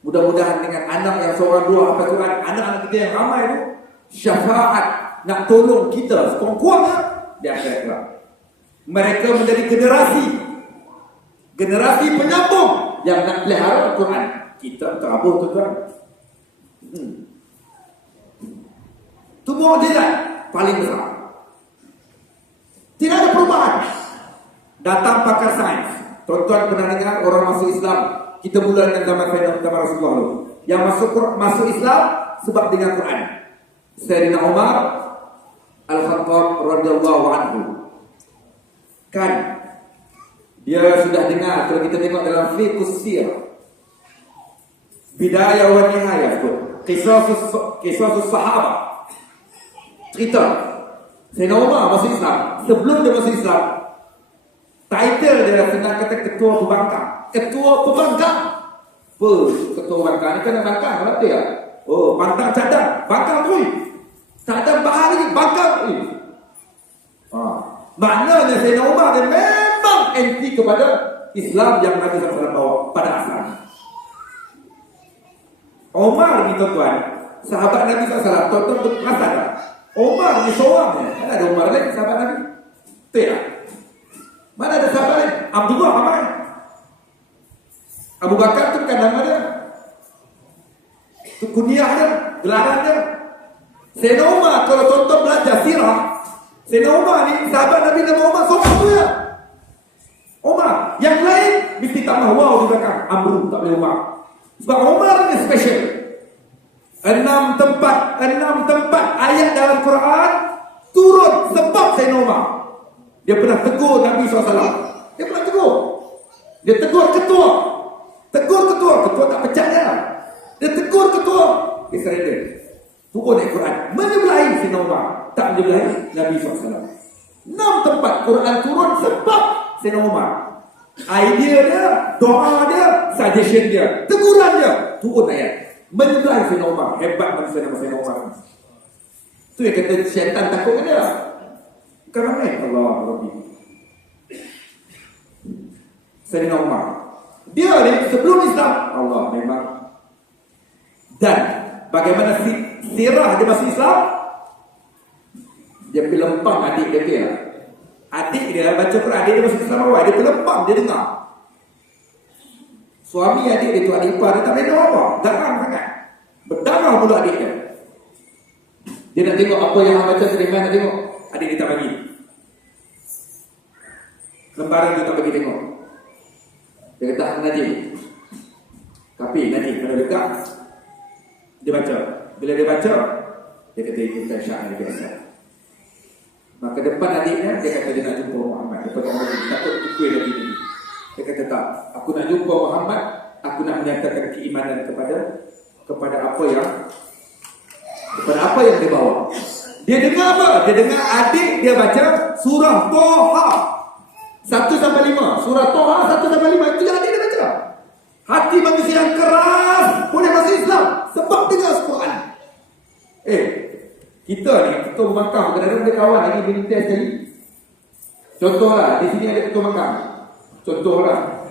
Mudah-mudahan dengan anak yang seorang 2 hafal Quran, anak-anak kita yang ramai tu syafaat nak tolong kita sekurang-kurangnya di akhirat kelak. Mereka menjadi generasi penyambung yang nak pelihara Quran. Kita terabur tuan-tuan. Itu mukjizat paling besar. Tidak ada perubahan. Datang pakar sains. Tuan-tuan pernah dengar orang masuk Islam? Kita mula dengan zaman Rasulullah dulu. Yang masuk Islam sebab dengan Quran. Sayyidina Umar Al-Khattab radhiyallahu anhu. Kan dia sudah dengar, kalau kita tengok dalam fiqh sirah, Bidayah wa Nihayah tu, Qisasus Sahabah, cerita Sayyidina Umar masuk Islam. Sebelum dia masuk Islam, title dia senang kata ketua pembangkang. Ketua pembangkang. Apa ketua pembangkang ni? Kan bangkang apa dia? Oh, pantang cadang, bangkang tu. Cadang bahari, bangkang tu. Maknanya Sayyidina Umar dia memang anti kepada Islam yang Nabi SAW bawa pada asalnya. Omar ni tuan-tuan, sahabat Nabi SAW, tuan-tuan berasa tak? Omar ni seorang ni, kan ada Omar lain sahabat Nabi? Tidak. Mana ada sahabat lain? Abdullah ramai. Abu Bakar tu bukan nama dia, tu kunyah dia, gelaran dia. Sayyidina Umar, kalau tuan-tuan belajar sirah, Sayyidina Umar ni sahabat Nabi nama Umar, seorang tu ya. Umar, yang lain mesti tambah wow di belakang. Amru, tak boleh Umar. Sebab Umar ni special. 6 tempat ayat dalam Quran turun sebab Sayyidina Umar. Dia pernah tegur Nabi SAW. Dia pernah tegur. Dia tegur ketua. Ketua tak pecat dia. Dia tegur ketua. Dia surrender. Turun ayat Quran. Menyebelahi Sayyidina Umar. Tak menyebelahi Nabi SAW. 6 tempat Quran turun sebab Sayyidina Umar. Idea dia, doa dia, suggestion dia, teguran dia, turun ayat. Menyebelahi Sayyidina Umar. Hebat manusia nama Sayyidina Umar. Tu yang kata syaitan takut dia. Bukan ramai. Allah Rabbi. Sayyidina Umar. Dia ni sebelum Islam, Allah memang. Dan bagaimana sirah dia masuk Islam? Dia pergi lempang adik dia. Adik dia baca Quran, adik dia masuk Islam awal, dia terlempang, dia dengar. Suami adik dia tu, adik ipar dia tak boleh tahu apa. Garang sangat. Berdarah pula adik dia. Dia nak tengok apa yang orang baca terima, nak tengok. Adik dia tak bagi. Lembaran dia tak bagi tengok. Dia kata, Najib. Tapi Najib, kalau dekat, dia baca. Bila dia baca, dia kata, itu bukan syak yang biasa. Maka depan adiknya, dia kata dia nak jumpa Muhammad. Dia kata, dia takut pukul lagi ni. Dia kata, tak. Aku nak jumpa Muhammad, aku nak menyatakan keimanan kepada apa yang dia bawa. Dia dengar apa? Dia dengar adik dia baca surah Toha 1-5. Surah Toha 1-5. Itu yang adik dia baca. Hati manusia yang keras boleh masuk Islam sebab dengar Al-Quran. Kita ni, ketua makam, kadang-kadang dia kawan lagi berintah sekali. Contohlah, di sini ada ketua makam. Contohlah.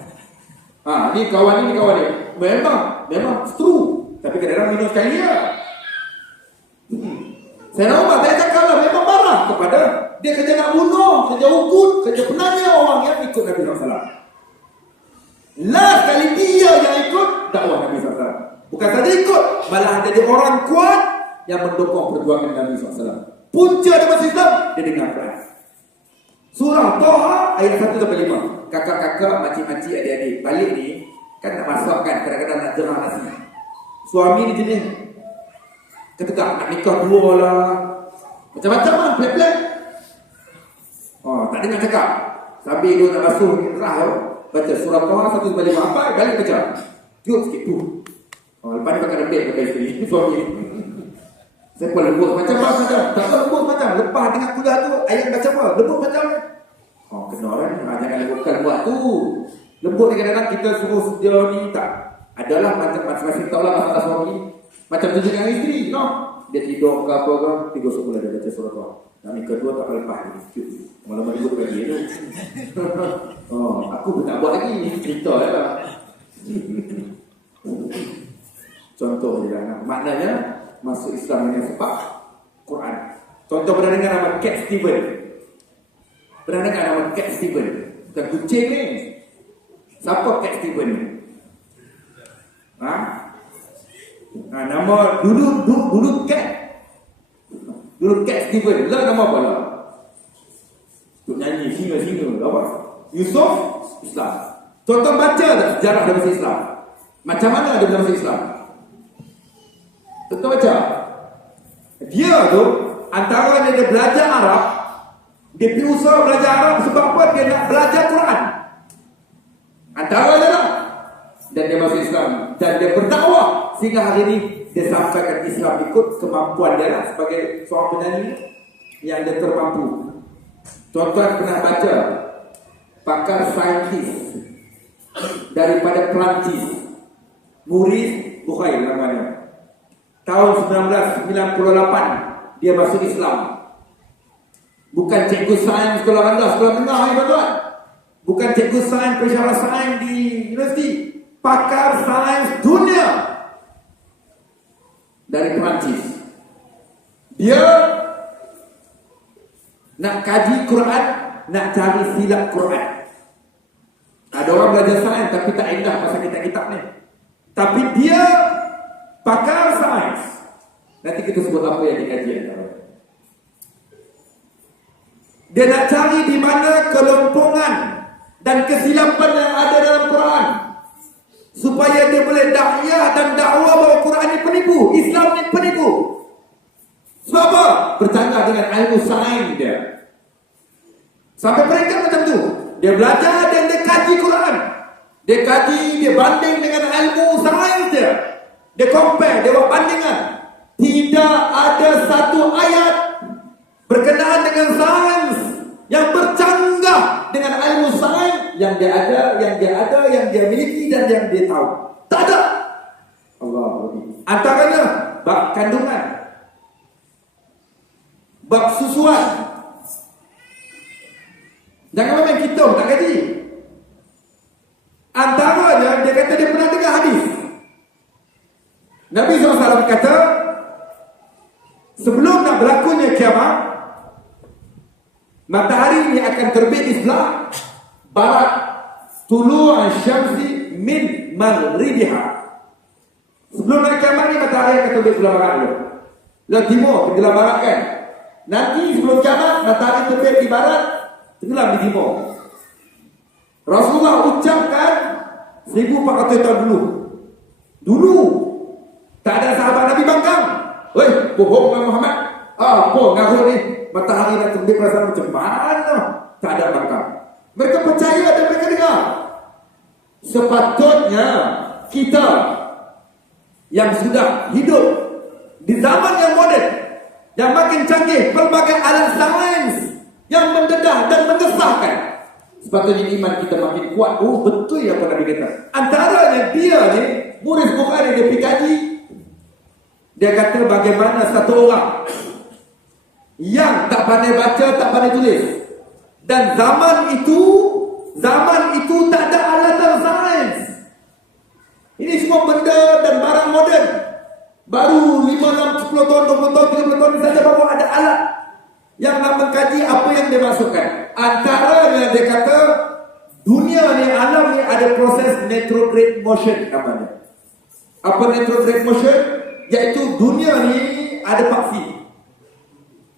Ni kawan ni kawan dia. Memang true. Tapi kadang-kadang minum sekali ya. Sayyidina Umar tak cakap lah, memang marah kepada dia kerja nak bunuh, kerja hukum, kerja penanya orang yang ikut Nabi SAW. Last kali dia yang ikut dakwah Nabi SAW. Bukan saja ikut, malah jadi orang kuat yang mendukung perjuangan Nabi SAW. Punca dia masuk Islam, dia dengar Quran. Surah Toha ayat 1-5. Kakak-kakak, makcik-makcik, adik-adik balik ni kan nak masak kan, kadang-kadang nak jerah nasi. Suami ni jenis ketegak, nak nikah dua lah, macam-macam lah, plan-plan. Tak dengar cakap. Sambil dia nak basuh kerah, baca surah Toha 1-5. Apa? Balik baca. Tiup sikit tu. Lepas ni pakai lembik pakai isteri. Suami saya pun lembut macam apa? Tak tahu lembut macam. Lepas dengan kuliah tu, ayat baca apa? Lembut macam. Kena kan? Jangan lembutkan buat tu. Lembut ni kadang-kadang kita suruh dia ni tak. Adalah macam-macam tahu lah masalah suami. Macam tu dengan isteri, no? Dia tidur ke apa ke, tidur sebulan dia baca surah Toha. Yang kedua tak lepas ni. Malam-malam ribut lagi tu. Aku pun tak buat lagi. Cerita lah. Contoh je lah. Maknanya masuk Islam ini sebab Quran. Contoh pernah dengar nama Cat Steven? Pernah dengar nama Cat Steven? Bukan kucing ni. Siapa Cat Steven ni? Nama dulu Cat. Dulu Cat Steven. Lah nama apa lah? Untuk nyanyi singa-singa apa? Yusuf Islam. Contoh baca tak sejarah dia masuk Islam? Macam mana dia masuk Islam? Tentu baca. Dia tu antara dia belajar Arab, dia pergi usaha belajar Arab sebab apa? Dia nak belajar Quran. Antara dia lah. Dan dia masuk Islam dan dia berdakwah sehingga hari ini dia sampaikan Islam ikut kemampuan dia lah sebagai seorang penyanyi yang dia termampu. Tuan-tuan pernah baca pakar saintis daripada Perancis, Maurice Bucaille namanya. Tahun 1998 dia masuk Islam. Bukan cikgu sains sekolah rendah, sekolah menengah, tuan-tuan. Bukan cikgu sains, pensyarah sains di universiti. Pakar sains dunia dari Perancis. Dia nak kaji Quran, nak cari silap Quran. Ada orang belajar sains tapi tak indah pasal kitab-kitab ni. Tapi dia pakar sains. Nanti kita sebut apa yang dikaji. Dia nak cari di mana kelompongan dan kesilapan yang ada dalam Quran, supaya dia boleh dakwah dan dakwah bahawa Quran ni penipu, Islam ni penipu. Sebab apa? Bercanggah dengan ilmu sains dia. Sampai peringkat macam tu. Dia belajar dan dia kaji Quran. Dia kaji, dia banding dengan ilmu sains dia. Dia compare, dia buat bandingan. Tidak ada satu ayat berkenaan dengan sains yang bercanggah dengan ilmu sains yang dia ada, yang dia miliki dan yang dia tahu. Tak ada. Allah. Antaranya bab kandungan, bab susuan. Jangan main kita tak kaji. Antaranya dia kata dia pernah dengar hadis. Nabi SAW kata, sebelum nak berlakunya kiamat, matahari ini akan terbit di sebelah barat, tulu'an syamsi min maghribiha. Sebelum nak kiamat ni matahari akan terbit sebelah barat dulu. Lalu timur tenggelam barat kan. Nanti sebelum kiamat matahari terbit di barat, tenggelam di timur. Rasulullah ucapkan 1400 tahun dulu. Dulu tak ada sahabat Nabi bangkang. Weh, bohong kan Muhammad. Apa ngaruh ni? Matahari nak terbit perasaan macam mana? Tak ada bangkang. Mereka percaya dan mereka dengar. Sepatutnya kita yang sudah hidup di zaman yang moden, yang makin canggih, pelbagai alat sains yang mendedah dan mengesahkan, sepatutnya iman kita makin kuat. Oh, betul apa Nabi kata. Antaranya dia ni, murid Bukhari dia pergi kaji. Dia kata bagaimana satu orang yang tak pandai baca, tak pandai tulis. Dan zaman itu tak ada alatan sains. Ini semua benda dan barang moden. Baru 5, 6, 10 tahun, 20 tahun, 30 tahun saja baru ada alat yang nak mengkaji apa yang dia masukkan. Antaranya dia kata dunia ni, alam ni ada proses retrograde motion namanya. Apa retrograde motion? Iaitu dunia ni ada paksi,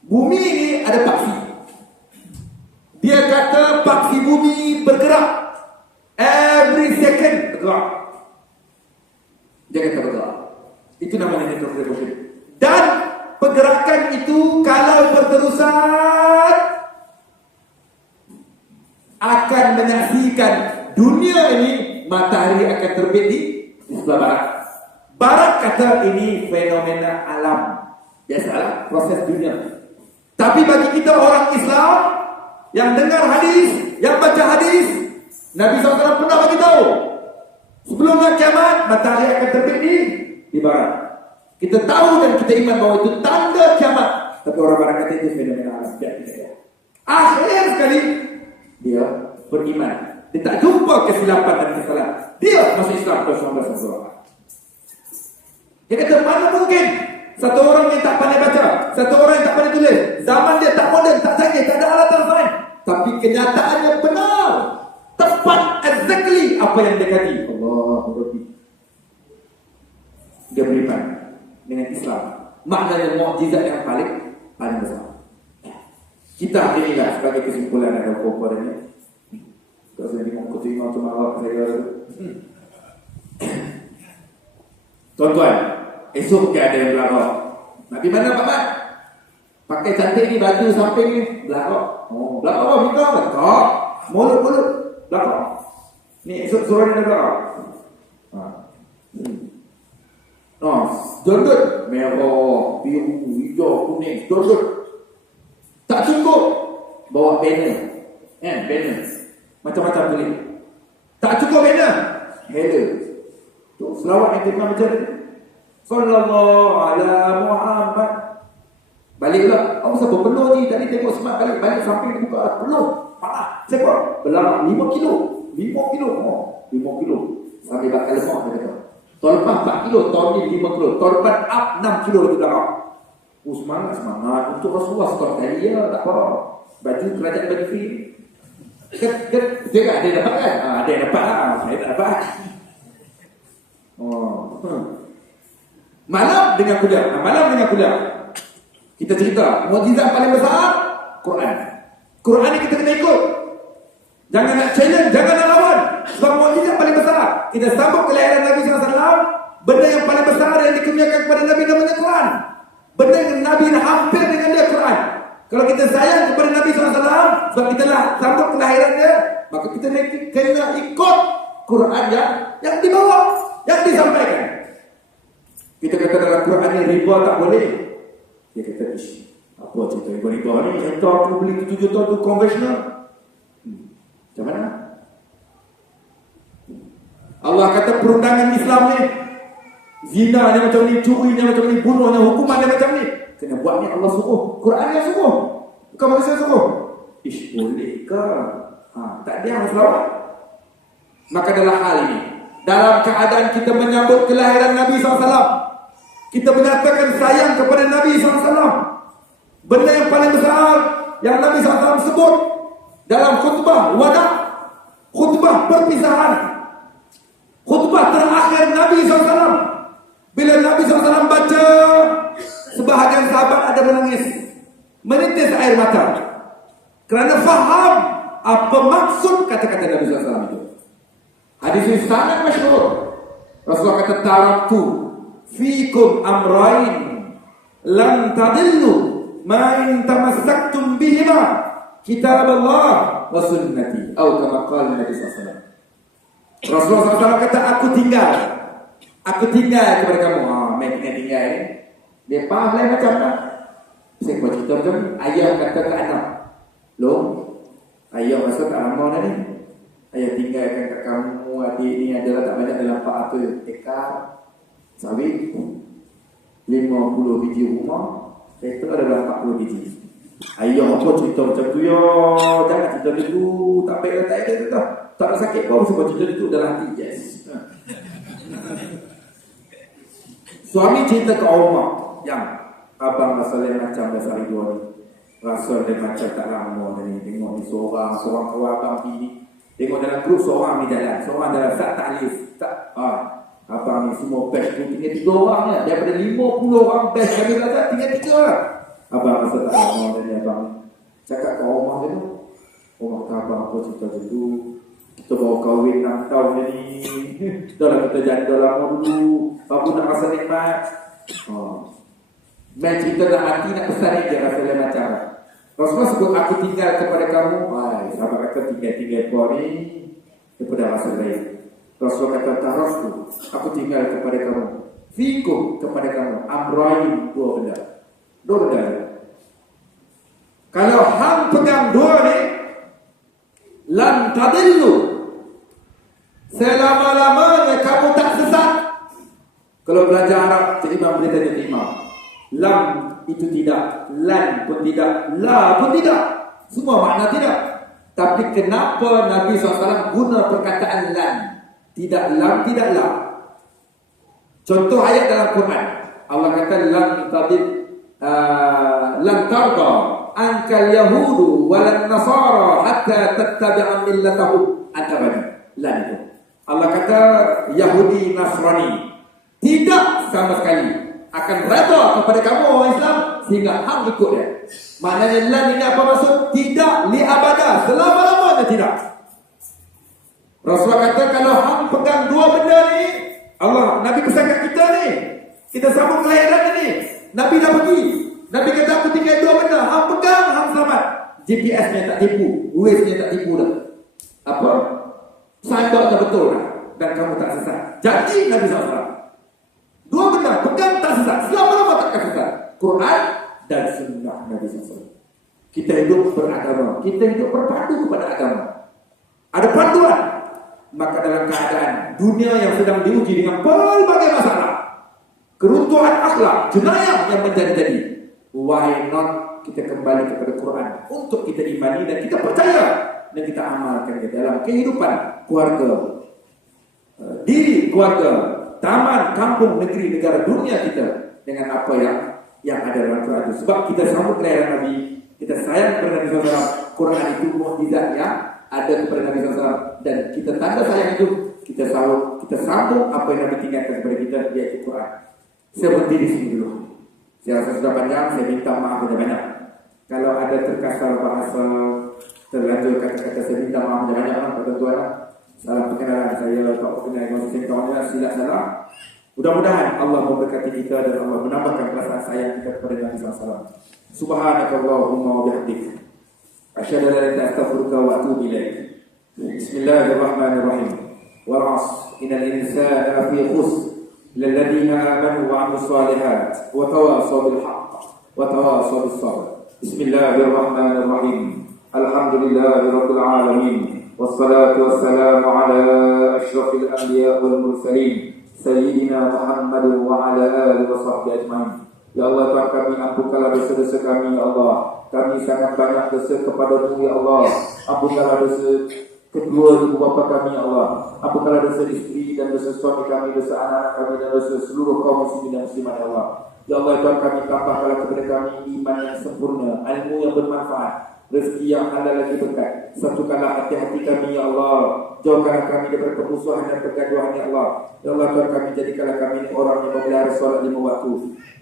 bumi ni ada paksi. Dia kata paksi bumi bergerak every second, bergerak. Dia kata bergerak. Itu namanya retrograde motion. Dan pergerakan itu kalau berterusan akan menyaksikan dunia ini, matahari akan terbit di sebelah barat. Barat kata ini fenomena alam, biasalah proses dunia. Tapi bagi kita orang Islam yang dengar hadis, yang baca hadis, Nabi SAW pernah bagi tahu sebelum nak kiamat matahari akan terbit di barat. Kita tahu dan kita iman bahawa itu tanda kiamat. Tapi orang barat kata itu fenomena alam. Akhir sekali dia beriman. Dia tak jumpa kesilapan dan kesalahan. Dia masuk Islam tahun 1990. Dia kata mana mungkin satu orang yang tak pandai baca, satu orang yang tak pandai tulis, zaman dia tak moden, tak canggih, tak ada alatan sains, tapi kenyataannya benar, tepat, exactly apa yang dia kaji. Allah Akbar. Dia beriman dengan Islam. Maknanya mukjizat yang paling besar. Kita inilah sebagai kesimpulan dari apa-apa ini. Kalau saya ingin terima tu malam saya. Tuan-tuan, esok dia ada yang belakang. Nak pergi mana Pak Mat? Pakai cantik ni, baju samping ni, belakang. Oh, belakang apa? Minta apa? Tak. Mulut-mulut, belakang. Ni esok suruh dia belakang. Dodot merah, biru, hijau, kuning, dodot. Tak cukup bawa banner. Banner. Macam-macam tulis. Tak cukup banner. Header. Tu selawat yang terima macam ni. Sallallahu ala Muhammad. Baliklah. Apa sebab penuh ni? Tadi tengok semak balik samping dibuka penuh. Parah. Saya berlama 5 kilo. 5 kilo. Oh, 5 kilo. Sampai bakal lemak dia kata. Tahun lepas 4 kilo, tahun ni 5 kilo. Tahun depan up 6 kilo lagi darah. Semangat. Untuk Rasulullah setahun kali ya, tak apa. Baju kerajaan baju free. Dia dapat kan? Dia dapat lah. Saya tak dapat. Malam dengan kuliah. Kita cerita, mukjizat paling besar Quran. Quran ni kita kena ikut. Jangan nak challenge, jangan nak lawan. Sebab mukjizat paling besar. Kita sambut kelahiran Nabi SAW. Benda yang paling besar yang dikurniakan kepada Nabi namanya Quran. Benda yang Nabi hampir dengan dia Quran. Kalau kita sayang kepada Nabi SAW, sebab kita lah sambut kelahiran dia, maka kita kena ikut Quran yang dibawa, yang disampaikan. Kita kata dalam Quran ni riba tak boleh. Dia kata, apa cerita riba ni? Saya tahu aku beli 7 tahun tu konvensional. Macam mana? Allah kata perundangan Islam ni, zina ni macam ni, curi ni macam ni, bunuh ni, hukuman ni macam ni. Kena buat ni Allah suruh. Quran yang suruh. Bukan manusia suruh. Bolehkah? Tak ada masalah. Maka dalam hal ini, dalam keadaan kita menyambut kelahiran Nabi SAW, kita menyatakan sayang kepada Nabi SAW. Benda yang paling besar yang Nabi SAW sebut dalam khutbah wada, khutbah perpisahan, khutbah terakhir Nabi SAW. Bila Nabi SAW baca, sebahagian sahabat ada menangis, menitis air mata, kerana faham apa maksud kata-kata Nabi SAW itu. Hadis ini sangat masyhur. Rasulullah kata, taraktu fikum amrain lam tadillu ma in tamassaktum bihima kitab Allah wa sunnati, atau kama qala Nabi SAW. Rasulullah SAW kata, aku tinggal kepada kamu. Main tinggal ni, dia faham lain macam mana? Saya buat cerita macam ni. Ayah kata ke anak, loh, ayah masa tak lama dah ni, ayah tinggalkan kat kamu, adik ni adalah tak banyak dalam 400 ekar sawit, 50 biji rumah, kereta ada dalam 40 biji. Ayah apa cerita macam tu ya? Jangan cerita dulu. Tak baiklah, tak ada. Tak ada sakit kau sebab cerita itu dalam hati. Yes. Suami cerita ke Umar, yang abang rasa lain macam dah sehari dua ni. Rasa dia macam tak lama ni. Tengok ni seorang keluar abang ni. Tengok dalam grup seorang ni jalan. Seorang dalam sat ta'lif. Abang ni semua batch tu tinggal 3 orang ni. Daripada 50 orang batch kami rasa tinggal 3 orang. Abang rasa tak lama ni abang. Cakap ke Umar tu. Umar kata, abang apa cerita tu? Kita bawa kahwin 6 tahun ni. Dah lah kita janda lama dulu. Aku nak rasa nikmat. Main cerita nak mati, nak pesan ni dia rasa lain macam. Rasulullah sebut, aku tinggal kepada kamu. Sahabat kata, tinggal kau ni daripada rasa lain. Rasulullah kata, tarafku, aku tinggal kepada kamu. Fikum, kepada kamu. Amrain, 2 benda. 2 benda. Kalau hang pegang 2 ni, lan tadillu, selama-lamanya kamu tak sesat. Kalau belajar Arab, Cik Imam boleh tanya Cik Imam, lam itu tidak, lan pun tidak, la pun tidak, semua makna tidak. Tapi kenapa Nabi SAW guna perkataan lan? Tidak lam, tidak la. Contoh ayat dalam Quran, Allah kata lan tadil, lan tarda ankal yahudu walan nasara hatta tattabi'a millatahum. Lan itu Allah kata Yahudi Nasrani tidak sama sekali akan redha kepada kamu orang Islam sehingga hang ikut dia. Maknanya lan ini apa maksud? Tidak li abada, selama-lamanya tidak. Rasulullah kata kalau hang pegang 2 benda ni, Nabi pesankan kita ni, kita sambung kelahiran ni, Nabi dah pergi. Nabi kata aku tinggal 2 benda, hang pegang, hang selamat. GPS-nya tak tipu, Waze-nya tak tipu dah. Apa? Sadar betul dah. Dan kamu tak sesat. Janji Nabi SAW. 2 benda, pegang tak sesat, selama-lama takkan sesat. Quran dan sunnah Nabi SAW. Kita hidup beragama, kita hidup berpadu kepada agama. Ada panduan. Maka dalam keadaan dunia yang sedang diuji dengan pelbagai masalah, keruntuhan akhlak, jenayah yang menjadi-jadi, why not kita kembali kepada Quran untuk kita imani dan kita percaya dan kita amalkan di dalam kehidupan keluarga, diri keluarga, taman, kampung, negeri, negara, dunia kita dengan apa yang ada dalam Quran itu. Sebab kita sambut kelahiran Nabi, kita sayang kepada Nabi SAW. Quran itu mukjizat yang ada kepada Nabi SAW, dan kita tanda sayang itu kita sambung apa yang Nabi tinggalkan kepada kita, yaitu Quran. Saya berhenti di sini dulu. Saya rasa sudah panjang, saya minta maaf banyak. Kalau ada terkasar bahasa, terlanjur kata-kata, saya minta maaf banyak pada tuan. Salah perkenalan saya, tak perkenalan konsisten kawannya, silap salah. Mudah-mudahan Allah memberkati kita dan Allah menambahkan perasaan sayang kita kepada Nabi SAW. Subhanakallahumma wa bihamdika, asyhadu an la ilaha illa anta, astaghfiruka wa atubu ilaik. Bismillahirrahmanirrahim. Wal 'ashr, innal insana lafi khusr illa alladziina aamanu wa 'amilus shalihaati wa tawaasaw bil haqq wa tawaasaw bis sabr. Bismillahirrahmanirrahim. Alhamdulillahirabbil alamin. Wassalatu wassalamu ala asyrafil anbiya wal mursalin Sayyidina Muhammad wa ala alihi wa sahbihi ajma'in. Ya Allah, Tuhan kami, ampunkanlah dosa-dosa kami, ya Allah. Kami sangat banyak dosa kepada-Mu, ya Allah. Ampunkanlah dosa kedua ibu bapa kami, ya Allah. Ampunkanlah dosa istri dan dosa suami kami, dosa anak-anak kami, dan dosa seluruh kaum muslimin dan muslimat, ya Allah. Ya Allah, Tuhan kami, tambahkanlah kepada kami iman yang sempurna, ilmu yang bermanfaat, rezeki yang halal lagi berkat. Satukanlah hati-hati kami, ya Allah. Jauhkanlah kami daripada permusuhan dan pergaduhan, ya Allah. Ya Allah, Tuhan kami, jadikanlah kami ini orang yang memelihara solat 5 waktu,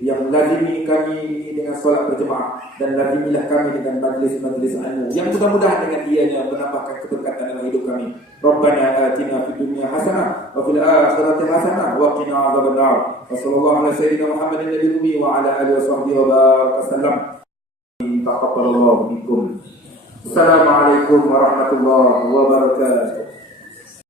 yang lazimi kami dengan solat berjemaah, dan lazimilah kami dengan majlis-majlis ilmu, yang mudah-mudahan dengan ianya menambahkan keberkatan dalam hidup kami. Rabbana atina fid dunya hasanah wa fil akhirati hasanah wa qina adzabannar. Wa sallallahu ala sayyidina Muhammadin nabiyil ummi wa ala alihi washabbihi wa baraka wasallam. Taqabbalallahu minkum. Assalamualaikum warahmatullahi wabarakatuh.